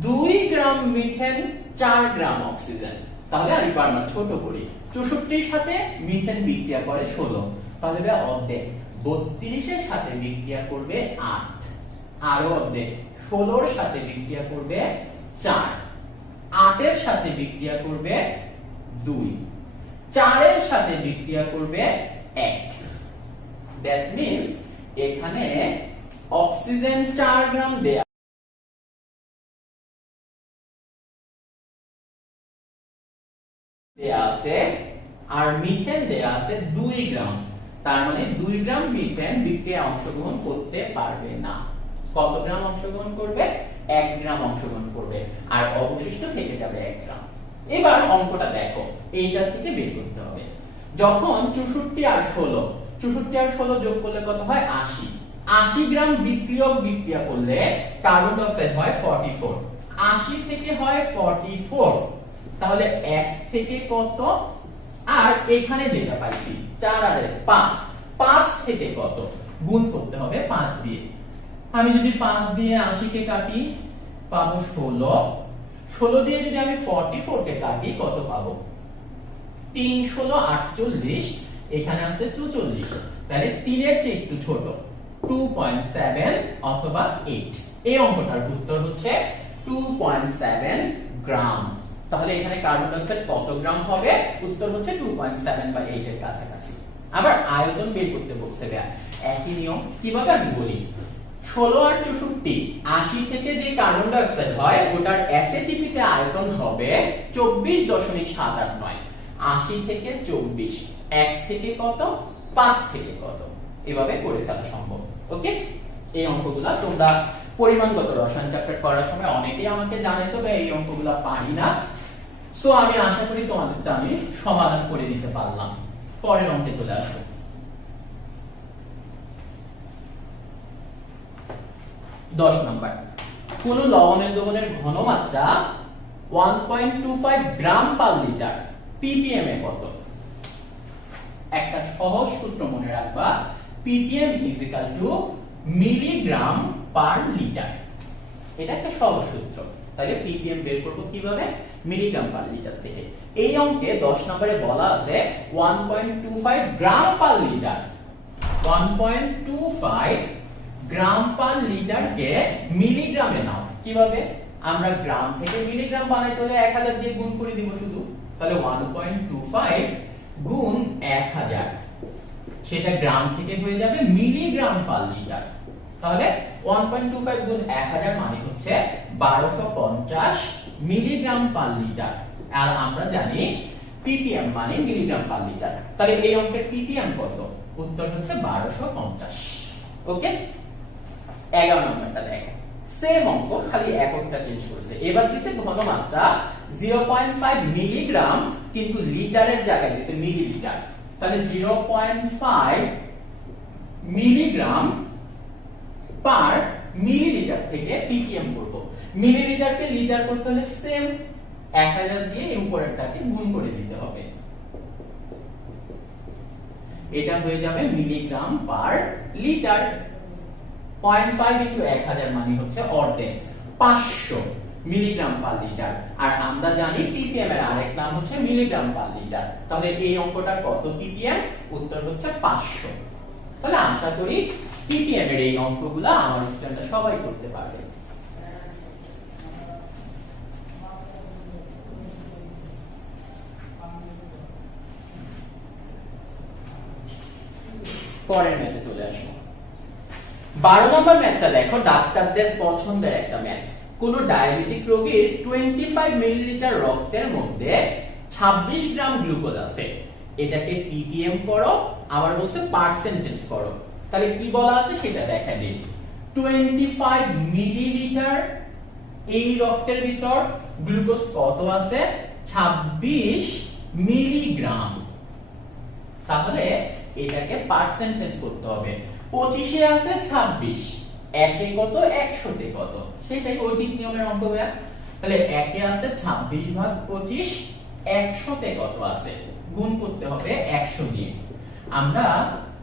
2 গ্রাম মিথেন 4 গ্রাম অক্সিজেন। তাহলে আমি পারমাণ ছোট করি, 64 এর সাথে মিথেন বিক্রিয়া করে 16, তাহলে অর্ধেক 32 এর সাথে বিক্রিয়া করবে 8, আরো অর্ধেক 16 এর সাথে বিক্রিয়া করবে 4, 8 এর সাথে বিক্রিয়া করবে 2, 4 এর সাথে বিক্রিয়া করবে 1। দ্যাট মিন্স এখানে অক্সিজেন 4 গ্রাম দেয়া আছে আর মিথেন দেয়া আছে 2 গ্রাম। তার মানে 2 গ্রাম মিথেন বিক্রিয়ায় অংশগ্রহণ করতে পারবে না। কত গ্রাম অংশগ্রহণ করবে? 1 গ্রাম অংশগ্রহণ করবে, আর অবশিষ্ট থেকে যাবে 1 গ্রাম। এবার অঙ্কটা দেখো, এইটা থেকে বের করতে হবে। যখন 64 আর 16 যোগ করলে কত হয়? 80। 80 গ্রাম বিক্রিয়া করলে কার্বন ডাই অক্সাইড হয় 44। 80 থেকে হয় 44, তাহলে 1 থেকে কত? আর এখানে যেটা পাইছি 4 আর 5, 5 থেকে কত? গুণ করতে হবে 5 দিয়ে। আমি যদি 5 দিয়ে 80 কে কাটি পাবো 16, 16 দিয়ে যদি আমি 44 কে কাটি কত পাবো? 3 16 48, এখানে আছে 44, তাহলে 3 এর চেয়ে একটু ছোট 2.7 অথবা 8। এই অঙ্কটার উত্তর হচ্ছে 2.7 গ্রাম। তাহলে এখানে কার্বন ডাই অক্সাইড কত গ্রাম হবে? উত্তর হচ্ছে 2.7 বা 8 এর কাছাকাছি। আবার আয়তন বের করতে বলছে, একই নিয়ম। কিভাবে আমি বলি, 16 আর 64, 80 থেকে যে কার্বন ডাই অক্সাইড হয় ওটার এসএটিপি তে আয়তন হবে 24.789। 80 থেকে 24, 1 থেকে কত? 5 থেকে কত? এভাবে করে ফেলা সম্ভব। ওকে, এই অঙ্কগুলা তোমরা পরিমাণগত রসায়ন চ্যাপ্টার করার সময় অনেকেই আমাকে জানাইছো ভাই এই অঙ্কগুলা পারি না, সো আমি আশা করি তোমাদেরটা আমি সমাধান করে দিতে পারলাম। পরের অঙ্কে চলে আসো। 10 নাম্বার, কোন লবণের দ্রবণের ঘনমাত্রা 1.25 গ্রাম পার লিটার, ppm এ কত? একটা সহজ সূত্র মনে রাখবা, ppm মিলিগ্রাম পার লিটার। এটা একটা সহজ সূত্র। তাহলে ppm বের করব কিভাবে? মিলিগ্রাম পার লিটার থেকে। এই অঙ্কে 10 নম্বরে বলা আছে 1.25 গ্রাম পার লিটার। 1.25 গ্রাম পার লিটারকে মিলিগ্রামে নাও। কিভাবে? আমরা গ্রাম থেকে মিলিগ্রাম বানাইতে হলে 1000 দিয়ে গুণ করে দিব শুধু। তাহলে 1.25 গুণ 1000, সেটা গ্রাম থেকে হয়ে যাবে মিলিগ্রাম পার লিটার। তাহলে 1.25 গুণ 1000 মানে হচ্ছে 1250 মিলিগ্রাম পার লিটার। আর আমরা জানি ppm মানে মিলিগ্রাম পার লিটার। তাহলে এই অঙ্কের ppm কত? উত্তর হচ্ছে 1250। ওকে, 11 নম্বরটা দেখো, সেম অঙ্ক, খালি এককটা চেঞ্জ করেছে। এবার দিছে ঘনমাত্রা 0.5 মিলিগ্রাম, কিন্তু লিটারের জায়গায় দিছে মিলিলিটার। তাহলে 0.5 মিলিগ্রাম পার মিলিলিটার থেকে ppm করব। মিলিলিটারকে লিটার করতে হলে সেম 1000 দিয়ে উপরেরটাকে গুণ করে দিতে হবে। এটা হয়ে যাবে মিলিগ্রাম পার লিটার। 0.5 ইনটু 1000 মানে হচ্ছে অর্ধেক, 500 মিলিগ্রাম পার লিটার। আর আমরা জানি ppm এর আরেক নাম হচ্ছে মিলিগ্রাম পার লিটার। তাহলে এই অঙ্কটা কত ppm? উত্তর হচ্ছে 500। তাহলে আশা করি ppm এর এই অঙ্কগুলো আমার স্টুডেন্টরা সবাই করতে পারবে। পরের ম্যাথে চলে আসবো। 12 নম্বর ম্যাথটা দেখো, ডাক্তারদের পছন্দের একটা ম্যাথ। কোন ডায়াবেটিক রোগীর 25 মিলিলিটার রক্তের মধ্যে 26 গ্রাম গ্লুকোজ আছে, এটাকে ppm করো, আবার বলছে পার্সেন্টেজ করো। তাহলে কি বলা আছে সেটা দেখা দিই। 25 মিলিলিটার এই রক্তের ভিতর গ্লুকোজ কত আছে? 26 মিলিগ্রাম। তাহলে এটাকে পার্সেন্টেজ করতে হবে। 25 এ আছে 26, একে কত, 100 তে কত, সেটাই ঐকিক নিয়মের অঙ্ক ব্যাস। তাহলে একে আছে 26 ভাগ 25, 100 তে কত আছে? গুণ করতে হবে 100 দিয়ে। আমরা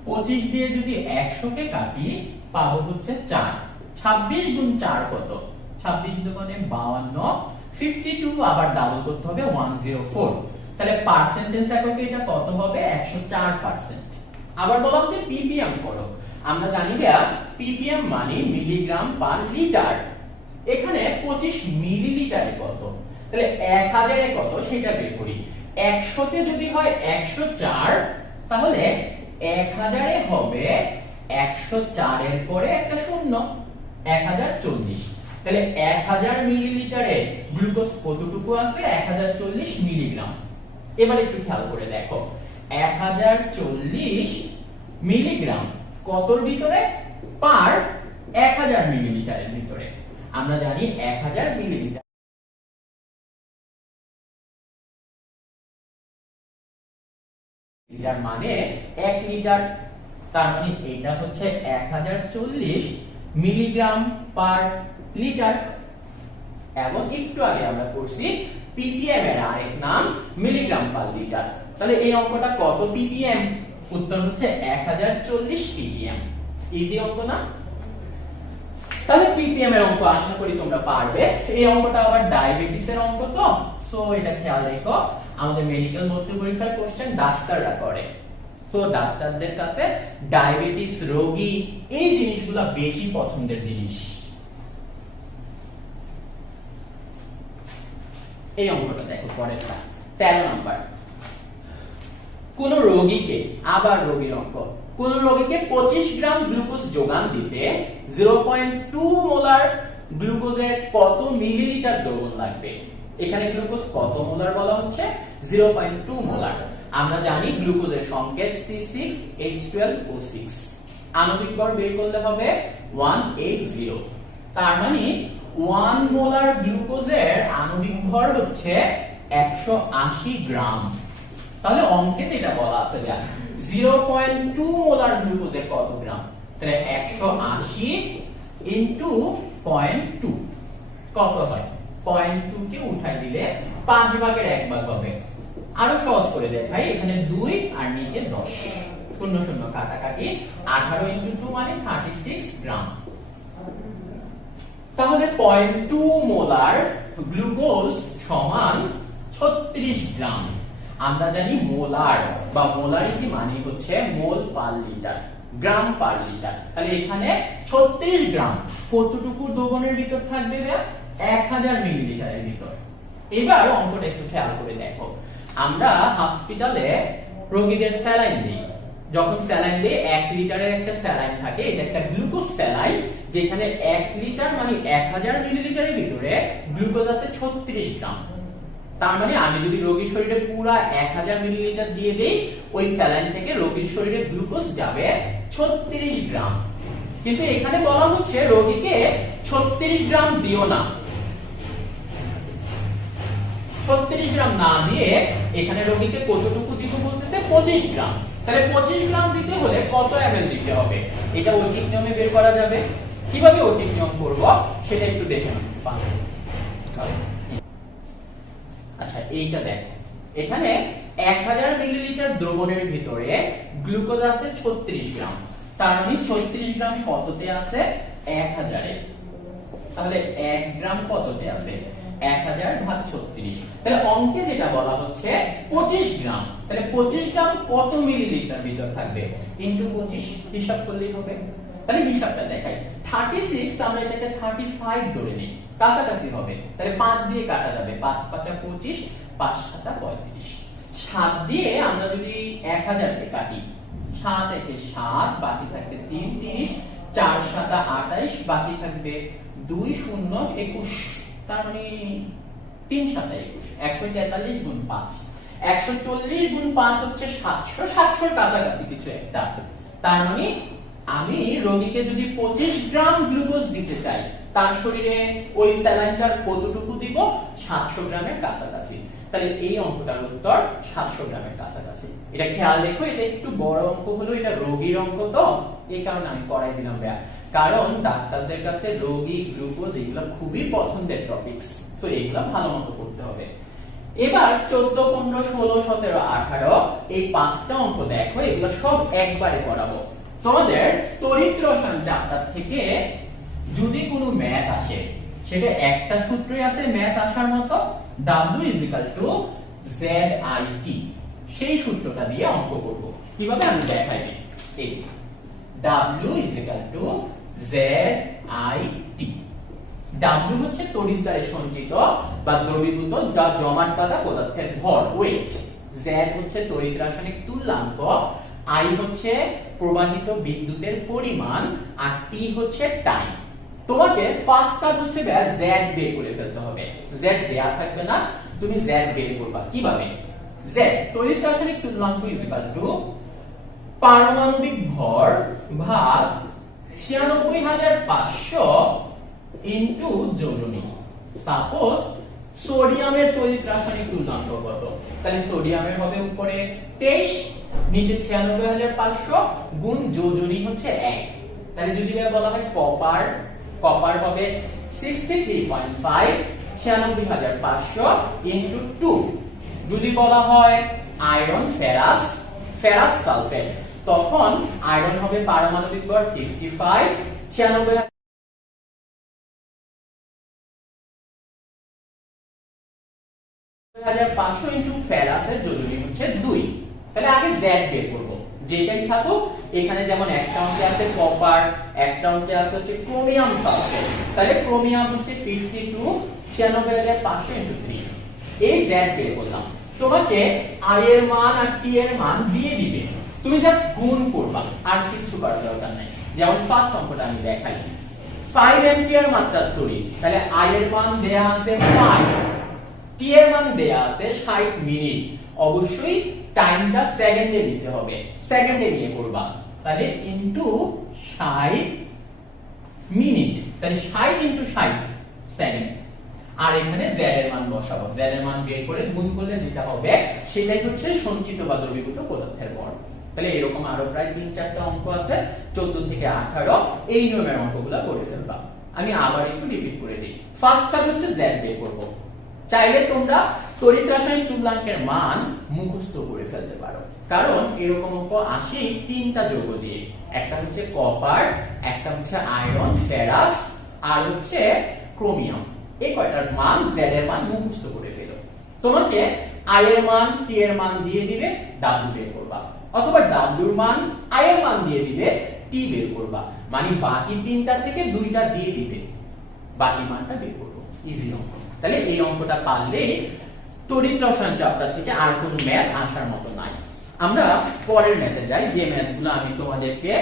25 দিয়ে যদি 100 কে কাটি পাবো হচ্ছে 4। 26 গুণ 4 কত? 26 দুগুণে 52, 52 আবার ডাবল করতে হবে 104। তাহলে পার্সেন্টেজ এককে এটা কত হবে? 104%। আবার বলা হচ্ছে ppm করো। আমরা জানি ভাইয়া ppm মানে মিলিগ্রাম পার লিটার। এখানে 25 মিলিলিটারে কত? তাহলে 1000 এ কত সেটা বের করি। 100 তে যদি হয় 104, তাহলে 1000 এ হবে 104 এর পরে একটা শূন্য, 1040। তাহলে 1000 মিলিলিটারে গ্লুকোজ কতটুকু আছে? 1040 মিলিগ্রাম। এবার একটু খেয়াল করে দেখো, 1040 মিলিগ্রাম কতর ভিতরে? পার 1000 মিলিলিটারের ভিতরে। আমরা জানি 1000 মিলিলিটার মানে 1 লিটার। তার মানে এটা হচ্ছে 1040 মিলিগ্রাম পার লিটার। এবং একটু আগে আমরা করছি ppm এর আরেক নাম মিলিগ্রাম পার লিটার। তাহলে এই অঙ্কটা কত ppm? উত্তর হচ্ছে 1040 ppm। ইজি অঙ্ক না? তাহলে ppm এর অঙ্ক আশা করি তোমরা পারবে। এই অঙ্কটা আবার ডায়াবেটিসের অঙ্ক, তো সো এটা খেয়াল রেখো, আমাদের মেডিকেল ভর্তি পরীক্ষার কোশ্চেন ডাক্তাররা করে। তো ডাক্তারদের কাছে ডায়াবেটিস রোগী এই জিনিসগুলো বেশি পছন্দের জিনিস। এই অঙ্কটা দেখো পরেরটা, 13 নাম্বার। কোন রোগীকে, আবার রোগীর অঙ্ক, কোন রোগীকে 25 গ্রাম গ্লুকোজ যোগান দিতে 0.2 মোলার গ্লুকোজের কত মিলিলিটার দ্রবণ লাগবে? এখানে গ্লুকোজ কত মোলার বলা হচ্ছে? 0.2 মোলার। আমরা জানি গ্লুকোজের সংকেত C6H12O6। আণবিক ভর বের করলে হবে 180। তার মানে 1 মোলার গ্লুকোজের আণবিক ভর হচ্ছে 180 গ্রাম। তাহলে অঙ্কে যেটা বলা আছে 0.2 মোলার গ্লুকোজের কত গ্রাম? তাহলে 180 ইনটু 0.2 কত হয়? 0.2 কে উঠাই দিলে 5 ভাগের 1 ভাগ হবে। আরো সহজ করে দেখাই, এখানে 2 আর নিচে 10, শূন্য শূন্য কাটাকাটি, 18 ইনটু 2 মানে 36 গ্রাম। তাহলে 0.2 মোলার গ্লুকোজ সমান 36 গ্রাম। আমরা জানি মোলার বা মোলারিটি মানে হচ্ছে মোল পার লিটার, গ্রাম পার লিটার। তাহলে এখানে 36 গ্রাম কতটুকু দ্রবণের ভিতর থাকবে? 1000 মিলিলিটারের ভিতর। এবার অঙ্কটা একটু খেয়াল করে দেখো, আমরা হসপিটালে রোগীদের স্যালাইন দিই। যখন স্যালাইন দিই 1 লিটারের একটা স্যালাইন থাকে, এটা একটা গ্লুকোজ স্যালাইন, যেখানে 1 লিটার মানে 1000 মিলিলিটারের ভিতরে গ্লুকোজ আছে 36 গ্রাম। তার মানে আমি যদি রোগীর শরীরে পুরো 1000 মিলিলিটার দিয়ে দেই, ওই স্যালাইন থেকে রোগীর শরীরে গ্লুকোজ যাবে 36 গ্রাম। কিন্তু এখানে বলা হচ্ছে রোগীকে 36 গ্রাম দিও না। 36 গ্রাম না দিয়ে এখানে রোগীকে কতটুকু দিতে বলতেছে? 25 গ্রাম। তাহলে 25 গ্রাম দিতে হলে কত ml দিতে হবে? এটা ঐকিক নিয়মে বের করা যাবে। কিভাবে ঐকিক নিয়ম করব সেটা একটু দেখে নাও। আচ্ছা, এইটা দেখো, এখানে 1000 মিলিলিটার দ্রবণের ভিতরে গ্লুকোজ আছে 36 গ্রাম। তার মানে 36 গ্রাম কততে আছে? 1000-এ, তাহলে 1 গ্রাম কততে আছে? 1000 ভাগ 36। তাহলে অঙ্কে যেটা বলা হচ্ছে 25 গ্রাম, তাহলে 25 গ্রাম কত মিলিলিটার ভিতর থাকবে? ইনটু 25 হিসাব করলেই হবে। তাহলে হিসাবটা দেখাই। 36 আমরা এটাকে 35 ধরে নিই, কাছাকাছি হবে। তাহলে 5 দিয়ে কাটা যাবে, 5 5 25, 5 7 35। 7 দিয়ে আমরা যদি 1000 কে কাটি, 7 একে 7, বাকি থাকবে 3 30, 4 7 28, বাকি থাকবে 2 0 21, তার মানে 3 7 21, 143 গুণ 5, 140 গুণ 5 হচ্ছে 700, 700 এর কাছাকাছি কিছু একটা। তার মানে আমি রোগীকে যদি 25 গ্রাম গ্লুকোজ দিতে চাই, তার শরীরে ওই স্যালাইনটার কতটুকু দিব? 700 গ্রামের কাছাকাছি। তাহলে এই অঙ্কটার উত্তর 700 গ্রামের কাছাকাছি। এটা খেয়াল রেখো, এটা একটু বড় অঙ্ক হলো, এটা রোগীর অঙ্ক, তো এই কারণে আমি করাই দিলাম ভাইয়া। কারণ ডাক্তারদের কাছে রোগী, গ্লুকোজ এগুলো খুবই পছন্দের টপিকস, তো এগুলো ভালো মতো করতে হবে। এবার 14 15 16 17 18 এই 5টা অঙ্ক দেখো, এগুলো সব একবারে করাবো। তোমাদের তড়িৎ রসায়ন চ্যাপ্টার থেকে যদি কোনো ম্যাথ আসে, সেটা একটা সূত্রই আছে ম্যাথ আসার মতো, W = ZIT, সেই সূত্রটা দিয়ে অঙ্ক করব। কিভাবে আমি দেখাই দিই। এই W = ZIT। W হচ্ছে তড়িৎ দ্বারে সঞ্চিত বা দ্রবীভূত বা জমাট বাঁধা পদার্থের ভর, ওয়েট। Z হচ্ছে তড়িৎ রাসায়নিক তুল্যাঙ্ক, I হচ্ছে প্রবাহিত বিদ্যুতের পরিমাণ, আর T হচ্ছে টাইম। তোমাকে ফার্স্ট কাজ হচ্ছে Z বের করে ফেলতে হবে। Z দেয়া থাকবে না, তুমি Z বের করবা। কিভাবে? Z তড়িৎ রাসায়নিক তুল্যাঙ্ক = পারমাণবিক ভর ভাগ 96500 ইনটু যোজনী। সাপোজ সোডিয়ামের তড়িৎ রাসায়নিক তুল্যাঙ্ক কত? তাহলে সোডিয়ামের হবে উপরে 23, নিচে 96500 গুণ যোজনী হচ্ছে 1। তাহলে যদি বলা হয় কপার, কপার হবে 63.5, 96500 ইনটু 2। যদি বলা হয় আয়রন, ফেরাস, ফেরাস সালফেট, তখন আয়রন হবে পারমাণবিক ভর 55, 96500 ইনটু ফেরাসের যোজনী হচ্ছে 2। তাহলে আগে Z বের করব। যেটাই থাকুক, এখানে যেমন একটা অঙ্কে আছে কপার, একটা অঙ্কে আছে হচ্ছে ক্রোমিয়াম সালফেট, তাহলে ক্রোমিয়াম হচ্ছে 52, 96500 ইনটু 3। এই Z বের করলাম। তোমাকে I এর মান আর T এর মান দিয়ে দিবে, তুমি জাস্ট গুণ করবা, আর কিছু করার দরকার নাই। যেমন ফার্স্ট অঙ্কটা আমি দেখাই। 5 অ্যাম্পিয়ার মাত্রার তড়িৎ, তাহলে I এর মান দেয়া আছে 5, T এর মান দেয়া আছে 60 মিনিট। অবশ্যই টাইমটা সেকেন্ডে দিতে হবে, সেকেন্ডে নিয়ে করবা। তাহলে ইনটু 60 মিনিট, তাহলে 60 ইনটু 60 সেকেন্ড। আর এখানে Z এর মান বসাবো, Z এর মান বের করে গুণ করলে যেটা হবে সেটাই হচ্ছে সঞ্চিত বা দ্রবীভূত পদার্থের ভর। তাহলে এরকম আরো প্রায় 3-4টা অঙ্ক আছে, 14 থেকে 18 এই নিয়মের অঙ্কগুলো করে ফেলবা। আমি আবার একটু রিপিট করে দিই। ফার্স্ট কাজ হচ্ছে Z বের করব। চাইলে তোমরা তড়িৎ রাসায়নিক তুল্যাঙ্কের মান মুখস্থ করে ফেলতে পারো, কারণ এরকম অঙ্ক আসে 3টা যৌগ দিয়ে। একটা হচ্ছে কপার, একটা হচ্ছে আয়রন, ফেরাস, আর হচ্ছে ক্রোমিয়াম। এই কয়টার মান, Z এর মান মুখস্থ করে ফেলো। তোমাকে I এর মান, T এর মান দিয়ে দিবে, W বের করবা, অথবা W এর মান I এর মান দিয়ে দিবে, T বের করবা। মানে বাকি 3টা থেকে 2টা দিয়ে দিবে, বাকি মানটা বের করবো। ইজি অঙ্ক। তাহলে এই অঙ্কটা পারলে তড়িৎ রসায়ন চ্যাপ্টার থেকে আর কোনো ম্যাথ আসার মতো নাই। আমরা পরের ম্যাথে যাই, যে ম্যাথগুলো আমি তোমাদেরকে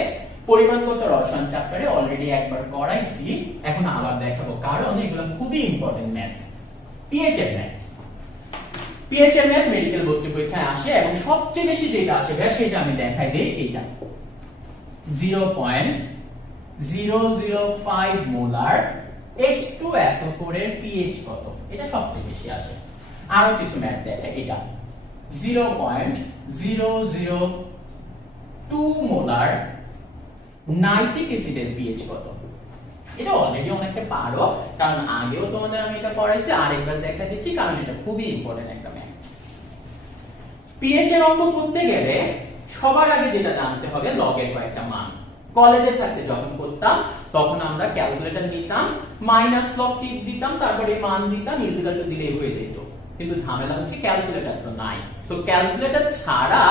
পরিমাণগত রসায়ন চ্যাপ্টারে অলরেডি একবার করাইছি, এখন আবার দেখাবো, কারণ এগুলো খুবই ইম্পর্টেন্ট ম্যাথ। পিএইচ এর ম্যাথ, পিএইচ এর ম্যাথ মেডিকেল ভর্তি পরীক্ষায় আসে, এবং সবচেয়ে বেশি যেটা আসে সেটা আমি দেখাই দেই। এইটা 0.005 মোলার H2SO4 এর পিএইচ কত, এটা সবচেয়ে বেশি আসে। আরো কিছু ম্যাথ দেখাই। এটা 0.002 মোলার নাইট্রিক অ্যাসিডের পিএইচ কত, এটা অলরেডি অনেকটা পারো, কারণ আগেও তোমাদের আমি এটা পড়াইছি, আরেকবার দেখা দিচ্ছি, কারণ এটা খুবই ইম্পর্টেন্ট একটা ম্যাথ। পিএইচ এর অঙ্ক করতে গেলে সবার আগে যেটা জানতে হবে লগের কয়েকটা মান। কলেজে থাকতে যখন করতাম তখন আমরা ক্যালকুলেটর নিতাম, মাইনাস লগ টিক দিতাম, তারপরে মান দিতাম, ইকুয়াল টু দিলেই হয়ে যেত। কিন্তু ঝামেলা হচ্ছে ক্যালকুলেটর তো নাই। সো ক্যালকুলেটর ছাড়া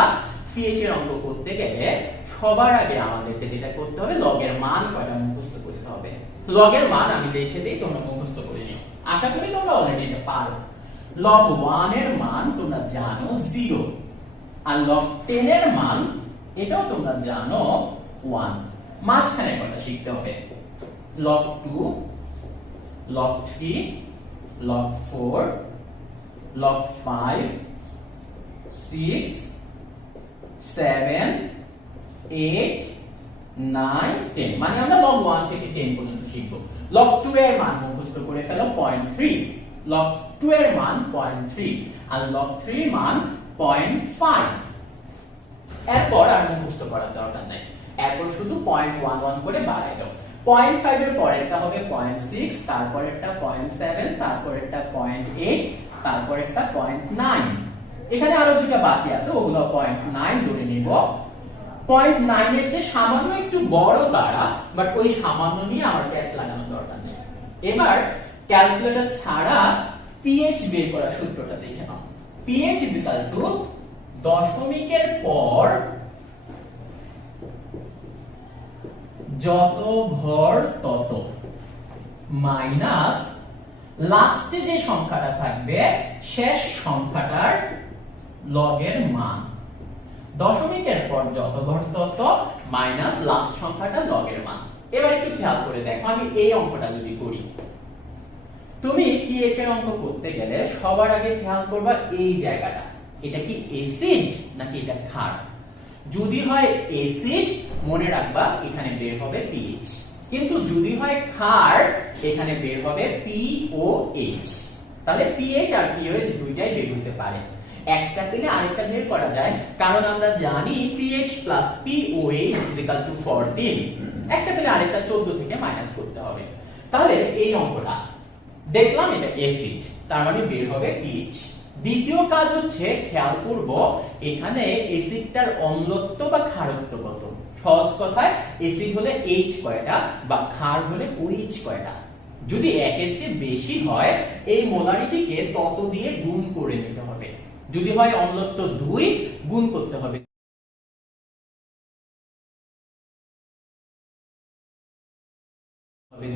পিএইচ এর অঙ্ক করতে গেলে সবার আগে আমাদেরকে যেটা করতে হবে, লগের মান কয়টা মুখস্থ করতে হবে। লগের মান আমি লিখে দিই, তোমরা মুখস্থ করে নিও। আশা করি তোমরা অলরেডি এটা পারো। log 1 এর মান তোমরা জানো 0, আর log 10 এর মান এটাও তোমরা জানো 1। মাঝখানে কয়টা শিখতে হবে, log 2, log 3, log 4, log 5, 6, 7, 8, 9, 10। মানে আমরা log 1 থেকে 10 পর্যন্ত শিখব। log 2 এর মান মুখস্থ করে ফেলো 0.3, log 2 এর মান 0.3, আর log 3 এর মান 0.5। এরপর আর মুখস্থ করার দরকার নাই, এরপর শুধু 0.11 করে বাড়াই দাও। 0.5 এর পরেরটা হবে 0.6, তারপরেরটা 0.7, তারপরেরটা 0.8, তারপরেরটা 0.9। এখানে আরো দুটো বাকি আছে, ওগুলো 0.9 ধরে নিব। 0.9 এর যে সামান্য একটু বড় তারা, বাট ওই সামান্য নিয়ে আমার ক্যাচ লাগানোর দরকার নেই। এবার ক্যালকুলেটর ছাড়া পিএইচ বের করার সূত্রটা দেখে নাও। পিএইচ ইকুয়াল টু দশমিকের পর যত ঘর তত মাইনাস লাস্টে যে সংখ্যাটা থাকবে শেষ সংখ্যাটার লগের মান। দশমিকের পর যত ঘর তত মাইনাস লাস্ট সংখ্যাটা লগের মান। এবার একটু খেয়াল করে দেখো, আমি এই অঙ্কটা যদি করি, তুমি পিএইচ এর অঙ্ক করতে গেলে সবার আগে খেয়াল করবা এই জায়গাটা, এটা কি অ্যাসিড নাকি এটা ক্ষার। যদি হয় অ্যাসিড, মনে রাখবা এখানে বের হবে পিএইচ, কিন্তু যদি হয় ক্ষার, এখানে বের হবে পিওএইচ। তাহলে পিএইচ আর পিওএইচ দুইটাই বের হতে পারে। একটা পেলে আরেকটা বের করা যায়, কারণ আমরা জানি pH plus pOH is equal to 14। একটা পেলে আরেকটা 14 থেকে মাইনাস করতে হবে। তাহলে এই অঙ্কটা দেখলাম এটা অ্যাসিড, তার মানে বের হবে পিএইচ। দ্বিতীয় কাজ হচ্ছে খেয়াল করব এখানে অ্যাসিডটার অম্লত্ব বা ক্ষারত্ব কত। সহজ কথায় অ্যাসিড হলে এইচ কয়টা বা ক্ষার হলে ওএইচ কয়টা। যদি একের চেয়ে বেশি হয় এই মোলারিটিকে তত দিয়ে গুণ করে নিতে হবে। যদি হয় অম্লত্ব 2, গুণ করতে হবে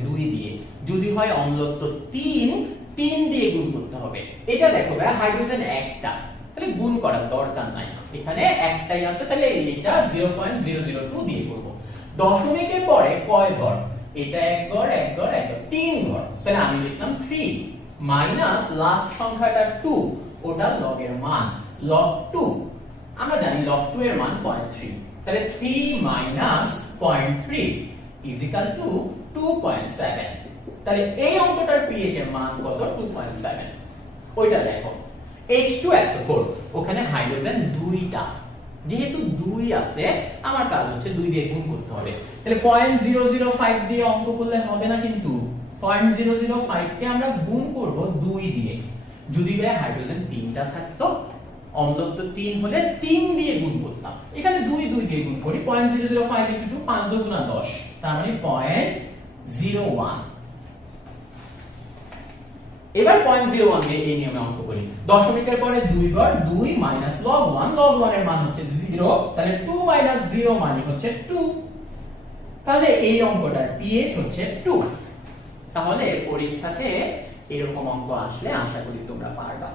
2 দিয়ে। যদি হয় অম্লত্ব 3, 3 দিয়ে গুণ করতে হবে। এটা দেখো ভাই, হাইড্রোজেন একটা, তাহলে গুণ করার দরকার নাই, এখানে একটাই আছে, তাহলে এটা 0.002 দিয়ে করব। দশমিকের পরে কয় ঘর, এটা এক ঘর, এক ঘর, এক ঘর, 3 ঘর, তাহলে আমি লিখলাম 3 মাইনাস লাস্ট সংখ্যাটা 2, ওটা লগের মান log 2। আমরা জানি log 2 এর মান 0.3, তাহলে 3 মাইনাস 0.3 ইজ ইকুয়াল টু 2.7। তাহলে এই অঙ্কটার পিএইচ এর মান কত, 2.7। ওইটা দেখো H2SO4, ওখানে হাইড্রোজেন দুইটা, যেহেতু 2 আছে আমার কাজ হচ্ছে 2 দিয়ে গুণ করতে হবে। তাহলে 0.005 দিয়ে অঙ্ক করলে হবে না, কিন্তু 0.005 কে আমরা গুণ করব 2 দিয়ে। যদি হাইড্রোজেন 3টা থাকতো, অম্লত্ব 3 হলে 3 দিয়ে গুণ করতাম। এখানে 2 দিয়ে গুণ করি, 0.005 * 2 5 2 গুণা 10, তার মানে 0.01। এবার 0.01 দিয়ে এই নিয়মে অঙ্ক করি। দশমিকের পরে 2 ঘর, 2 মাইনাস log 1, log 1 এর মান হচ্ছে 0, তাহলে 2 মাইনাস 0 মানে হচ্ছে 2। তাহলে এই অঙ্কটার পিএইচ হচ্ছে 2। তাহলে পরীক্ষাতে এরকম অঙ্ক আসলে আশা করি তোমরা পারবা।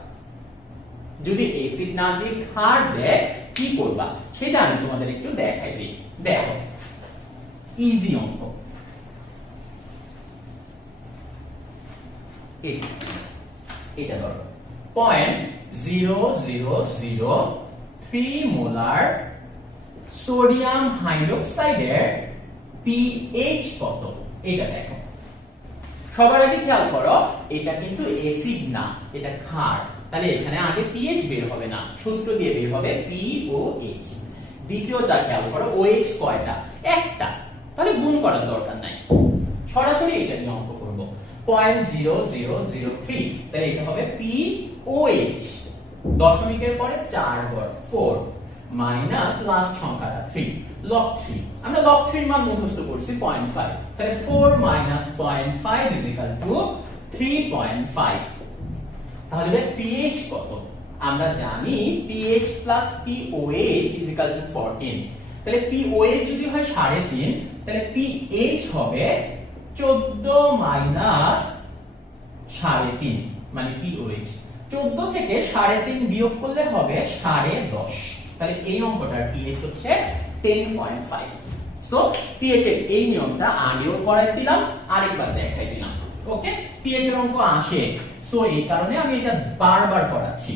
যদি অ্যাসিড না দিয়ে ক্ষার দেয় কি করবা সেটা আমি তোমাদের একটু দেখাই দিই। দেখো, ইজি অঙ্ক। এটা ধরো 0.003 মোলার সোডিয়াম হাইড্রোক্সাইডের পিএইচ কত, এটা দেখো। সবার আগে খেয়াল করো এটা কিন্তু অ্যাসিড না, এটা ক্ষার, তাহলে এখানে আগে পিএইচ বের হবে না, সূত্র দিয়ে বের হবে পিওএইচ। দ্বিতীয়টা খেয়াল করো, ওএইচ কয়টা, একটা, তাহলে গুণ করার দরকার নাই, সরাসরি এটা নিয়ে অঙ্ক করব। 0.0003, তাহলে এটা হবে পিওএইচ। দশমিকের পরে 4 ঘর 4, মাইনাস লাস্ট সংখ্যাটা 3 log 3 আমরা log 3 এর মান মুখস্থ করছি 0.5 তাহলে 4 মাইনাস 0.5 ইজ ইকুয়াল টু 3.5 তাহলে pH কত আমরা জানি pH plus pOH is equal to 14 তাহলে pOH যদি হয় 3.5 তাহলে pH হবে 14 মাইনাস 3.5 মানে pOH 14 থেকে 3.5 বিয়োগ করলে হবে 10.5 তাহলে এই অঙ্কটার pH হচ্ছে 10.5 সো pH এর এই নিয়মটা আগেও করাইছিলাম আরেকবার দেখাই দিলাম ওকে pH এর অঙ্ক আসে সো এই কারণে আমি এটা বারবার করাচ্ছি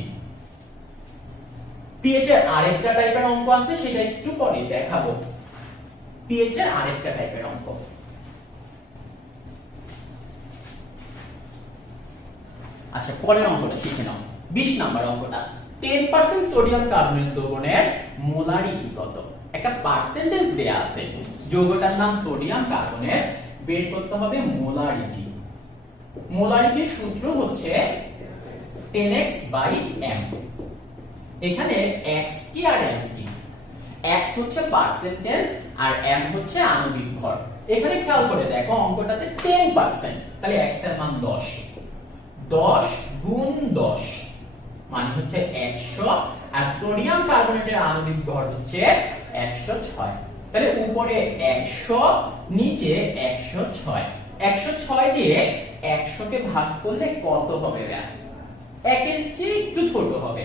pH এর আরেকটা টাইপের অঙ্ক আছে সেটা একটু পরে দেখাবো pH এর আরেকটা টাইপের অঙ্ক আচ্ছা পরের অঙ্কটা শিখে নাও 20 নাম্বার অঙ্কটা 10% সোডিয়াম কার্বনেট দ্রবণের মোলারিটি কত একটা পার্সেন্টেজ দেয়া আছে যৌগটার নাম সোডিয়াম কার্বনেট বের করতে হবে মোলারিটির সূত্র হচ্ছে 10x/m এখানে x কি আর m কি x হচ্ছে পার্সেন্টেজ আর m হচ্ছে আণবিক ভর এখানে খেয়াল করে দেখো অঙ্কটাতে 10% তাহলে x এর মান 10 গুণ 10 মানে হচ্ছে 100 আর সোডিয়াম কার্বনেটের আণবিক ভর হচ্ছে 106 তাহলে উপরে 100 নিচে 106 106 দিয়ে 100 কে ভাগ করলে কত হবে জ্ঞান একের চেয়ে একটু ছোট হবে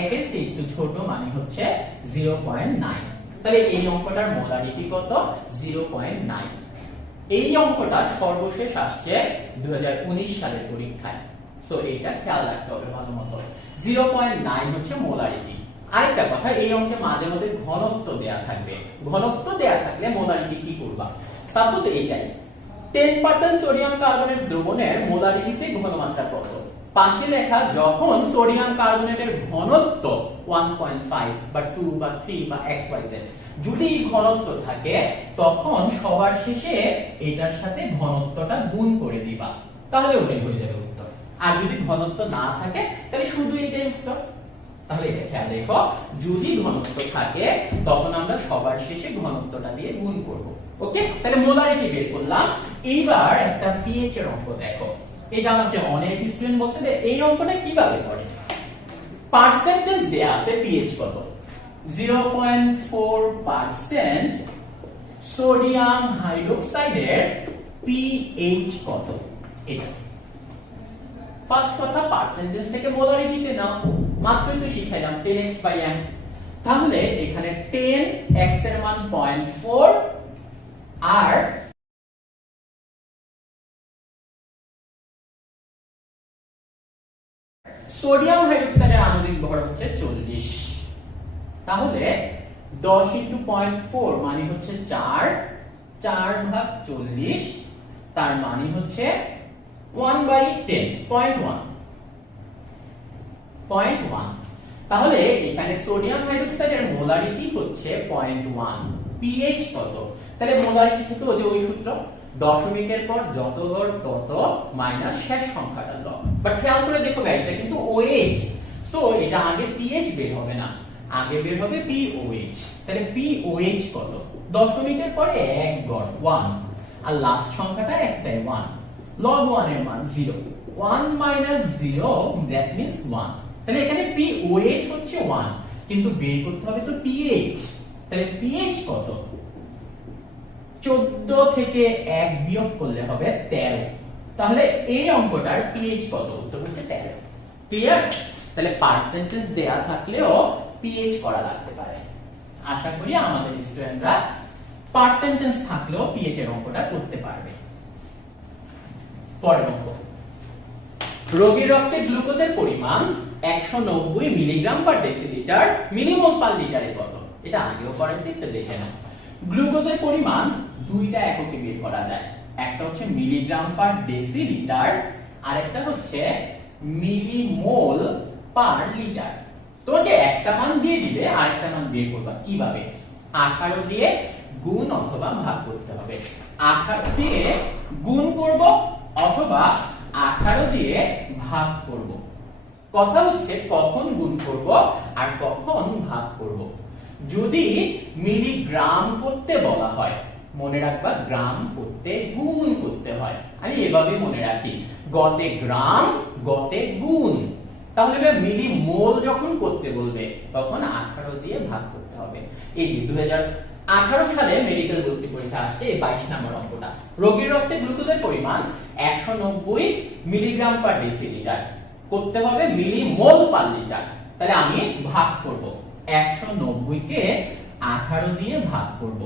একের চেয়ে একটু ছোট মানে হচ্ছে 0.9 তাহলে এই অঙ্কটার মোলারিটি কত 0.9 এই অঙ্কটা সর্বশেষ আসছে 2019 সালের পরীক্ষায় সো এটা খেয়াল রাখতে হবে ভালোমতো 0.9 হচ্ছে মোলারিটি আরেকটা কথা এই অঙ্কে মাঝে মাঝে ঘনত্ব দেয়া থাকবে ঘনত্ব দেয়া থাকলে মোলারিটি কি করবা সাপোজ এইটাই 10% সোডিয়াম কার্বনেট দ্রবণের মোলারিটিতে ঘনমাত্রা কত পাশে লেখা যখন সোডিয়াম কার্বনেটের ঘনত্ব 1.5 বা 2 বা 3 বা xyz যদি ঘনত্ব থাকে তখন সবার শেষে এটার সাথে ঘনত্বটা গুণ করে দিবা তাহলে ওটাই হয়ে যাবে উত্তর আর যদি ঘনত্ব না থাকে তাহলে শুধু এটাই উত্তর তাহলে এটা খেয়াল রেখো যদি ঘনত্ব থাকে তখন আমরা সবার শেষে ঘনত্বটা দিয়ে গুণ করব ওকে তাহলে মোলারিটি বের করলাম এইবার একটা pH এর অঙ্ক দেখো এটা আমাকে অনেক স্টুডেন্ট বলছে যে এই অঙ্কটা কিভাবে করে পার্সেন্টেজ দেয়া আছে pH কত 0.4% সোডিয়াম হাইড্রোক্সাইডের pH কত এটা ফার্স্ট কথা পার্সেন্টেজ থেকে মোলারিটিতে নাও মাত্রই তো শিখাইলাম 10x/m তাহলে এখানে 10 x এর মান 0.4 আর সোডিয়াম হাইড্রোক্সাইডের আণবিক ভর হচ্ছে 40 তাহলে 10 * 0.4 মানে হচ্ছে 4/40 তার মানে হচ্ছে 1/10 0.1 তাহলে এখানে সোডিয়াম হাইড্রোক্সাইডের মোলারিটি হচ্ছে 0.1 pH কত তাহলে মোলারিটি থেকে ওই সূত্র দশমিকের পর যত ঘর তত মাইনাস শেষ সংখ্যাটা লব বাট খেয়াল করে দেখো এটা কিন্তু OH সো এটা আগে pH বের হবে না আগে বের হবে pOH তাহলে pOH কত দশমিকের পরে এক গড় 1 আর লাস্ট সংখ্যাটা একটাই 1 log 1 এর মান 0 1 minus 0 that means 1 তাহলে এখানে pOH হচ্ছে 1 কিন্তু বের করতে হবে তো pH তাহলে pH কত 14 থেকে 1 বিয়োগ করলে হবে 13 তাহলে এই অঙ্কটার pH কত উত্তর হচ্ছে 13 ক্লিয়ার তাহলে পার্সেন্টেজ দেয়া থাকলেও pH করা লাগতে পারে আশা করি আমাদের স্টুডেন্টরা পার্সেন্টেজ থাকলেও pH এর অঙ্কটা করতে পারবে পরের অঙ্ক রোগীর রক্তে গ্লুকোজের পরিমাণ 190 মিলিগ্রাম পার ডেসিলিটার মিলিমোল পার লিটারে কত এটা আগেও করেছি একটু দেখে নাও গ্লুকোজের পরিমাণ দুইটা এককে বের করা যায় একটা হচ্ছে মিলিগ্রাম পার ডেসিলিটার আর একটা হচ্ছে মিলিমোল পার লিটার তোমাকে একটা মান দিয়ে দিবে আর একটা মান বের করবা কিভাবে 18 দিয়ে গুণ অথবা ভাগ করতে হবে 18 দিয়ে গুণ করব অথবা 18 দিয়ে ভাগ করব কথা হচ্ছে কখন গুণ করব আর কখন ভাগ করব যদি মিলিগ্রাম করতে বলা হয়, মনে রাখবা গ্রাম করতে গুণ করতে হয়। আমি এভাবে মনে রাখি, গতে গ্রাম গতে গুণ। তাহলে মিলি মোল যখন করতে বলবে তখন 18 দিয়ে ভাগ করতে হবে। এই যে 2018 সালে মেডিকেল ভর্তি পরীক্ষা আসছে, এই 22 নম্বর অঙ্কটা। রোগীর রক্তে গ্লুকোজের পরিমাণ 190 মিলিগ্রাম পার ডেসিলিটার, করতে হবে মিলি মোল পার লিটার। তাহলে আমি ভাগ করব, 190 কে 18 দিয়ে ভাগ করব।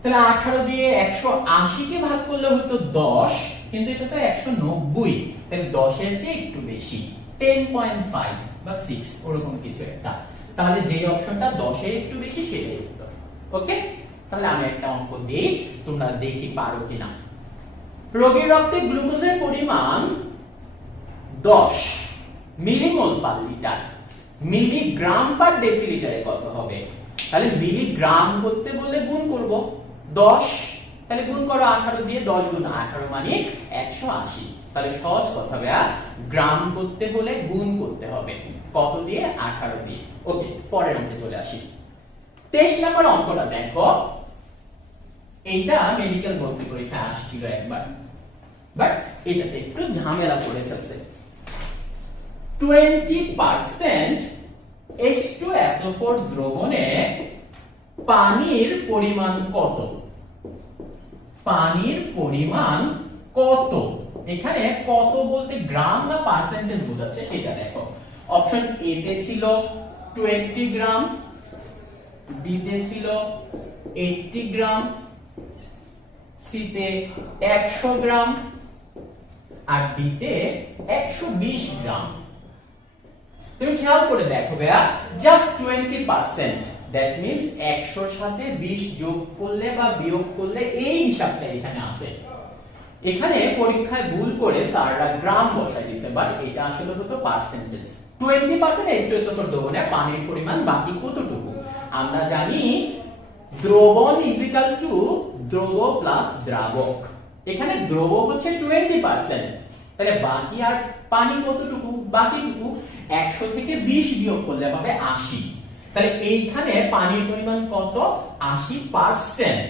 তাহলে 18 দিয়ে 180 কে ভাগ করলে হতো 10, কিন্তু এটা তো 190, তাহলে 10 এর চেয়ে একটু বেশি, 10.5 বা 6 ওরকম কিছু একটা। তাহলে যে অপশনটা 10 এর একটু বেশি সেটাই উত্তর। ওকে, তাহলে আমি একটা অঙ্ক দেই, তোমরা দেখি পারো কিনা। রোগীর রক্তে গ্লুকোজের পরিমাণ 10 millimole per litre, milligram per ডেসিলিটারে কত হবে? তাহলে মিলিগ্রাম করতে বললে গুণ করব 10, তাহলে গুণ করো 18 দিয়ে, 10 গুণ 18 মানে 180। তাহলে সহজ কথা ভাইয়া, গ্রাম করতে হলে গুণ করতে হবে কত দিয়ে? 18 দিয়ে। ওকে, পরের অঙ্কে চলে আসি। 23 নম্বর অঙ্কটা দেখো, এইটা মেডিকেল ভর্তি পরীক্ষা আসছিল একবার, বাট এটাতে একটু ঝামেলা করে ফেলছে। 20% H2SO4 দ্রবণে পানির পরিমাণ কত? পানির পরিমাণ কত? এখানে কত বলতে গ্রাম না পার্সেন্টেজ বোঝাচ্ছে সেটা দেখো। অপশন এ তে ছিল 20 গ্রাম, বি তে ছিল 80 গ্রাম, সি তে 100 গ্রাম, আর ডি তে 120 গ্রাম। তুমি খেয়াল করে দেখো ভাইয়া, জাস্ট 20%, দ্যাট মিন্স 100 এর সাথে 20 যোগ করলে বা বিয়োগ করলে এই হিসাবটা এখানে আসে। এখানে পরীক্ষায় ভুল করে স্যাররা গ্রাম বসাই দিয়েছে, বাট এটা আসলে হতো পার্সেন্টেজ। 20% H2SO4 দ্রবণে পানির পরিমাণ বাকি কতটুকু? আমরা জানি দ্রবণ ইজ ইকুয়াল টু দ্রব প্লাস দ্রাবক। এখানে দ্রব হচ্ছে 20%, তাহলে বাকি আর পানি কতটুকু? বাকিটুকু 100 থেকে 20 বিয়োগ করলে হবে 80। তাহলে এইখানে পানির পরিমাণ কত? 80%,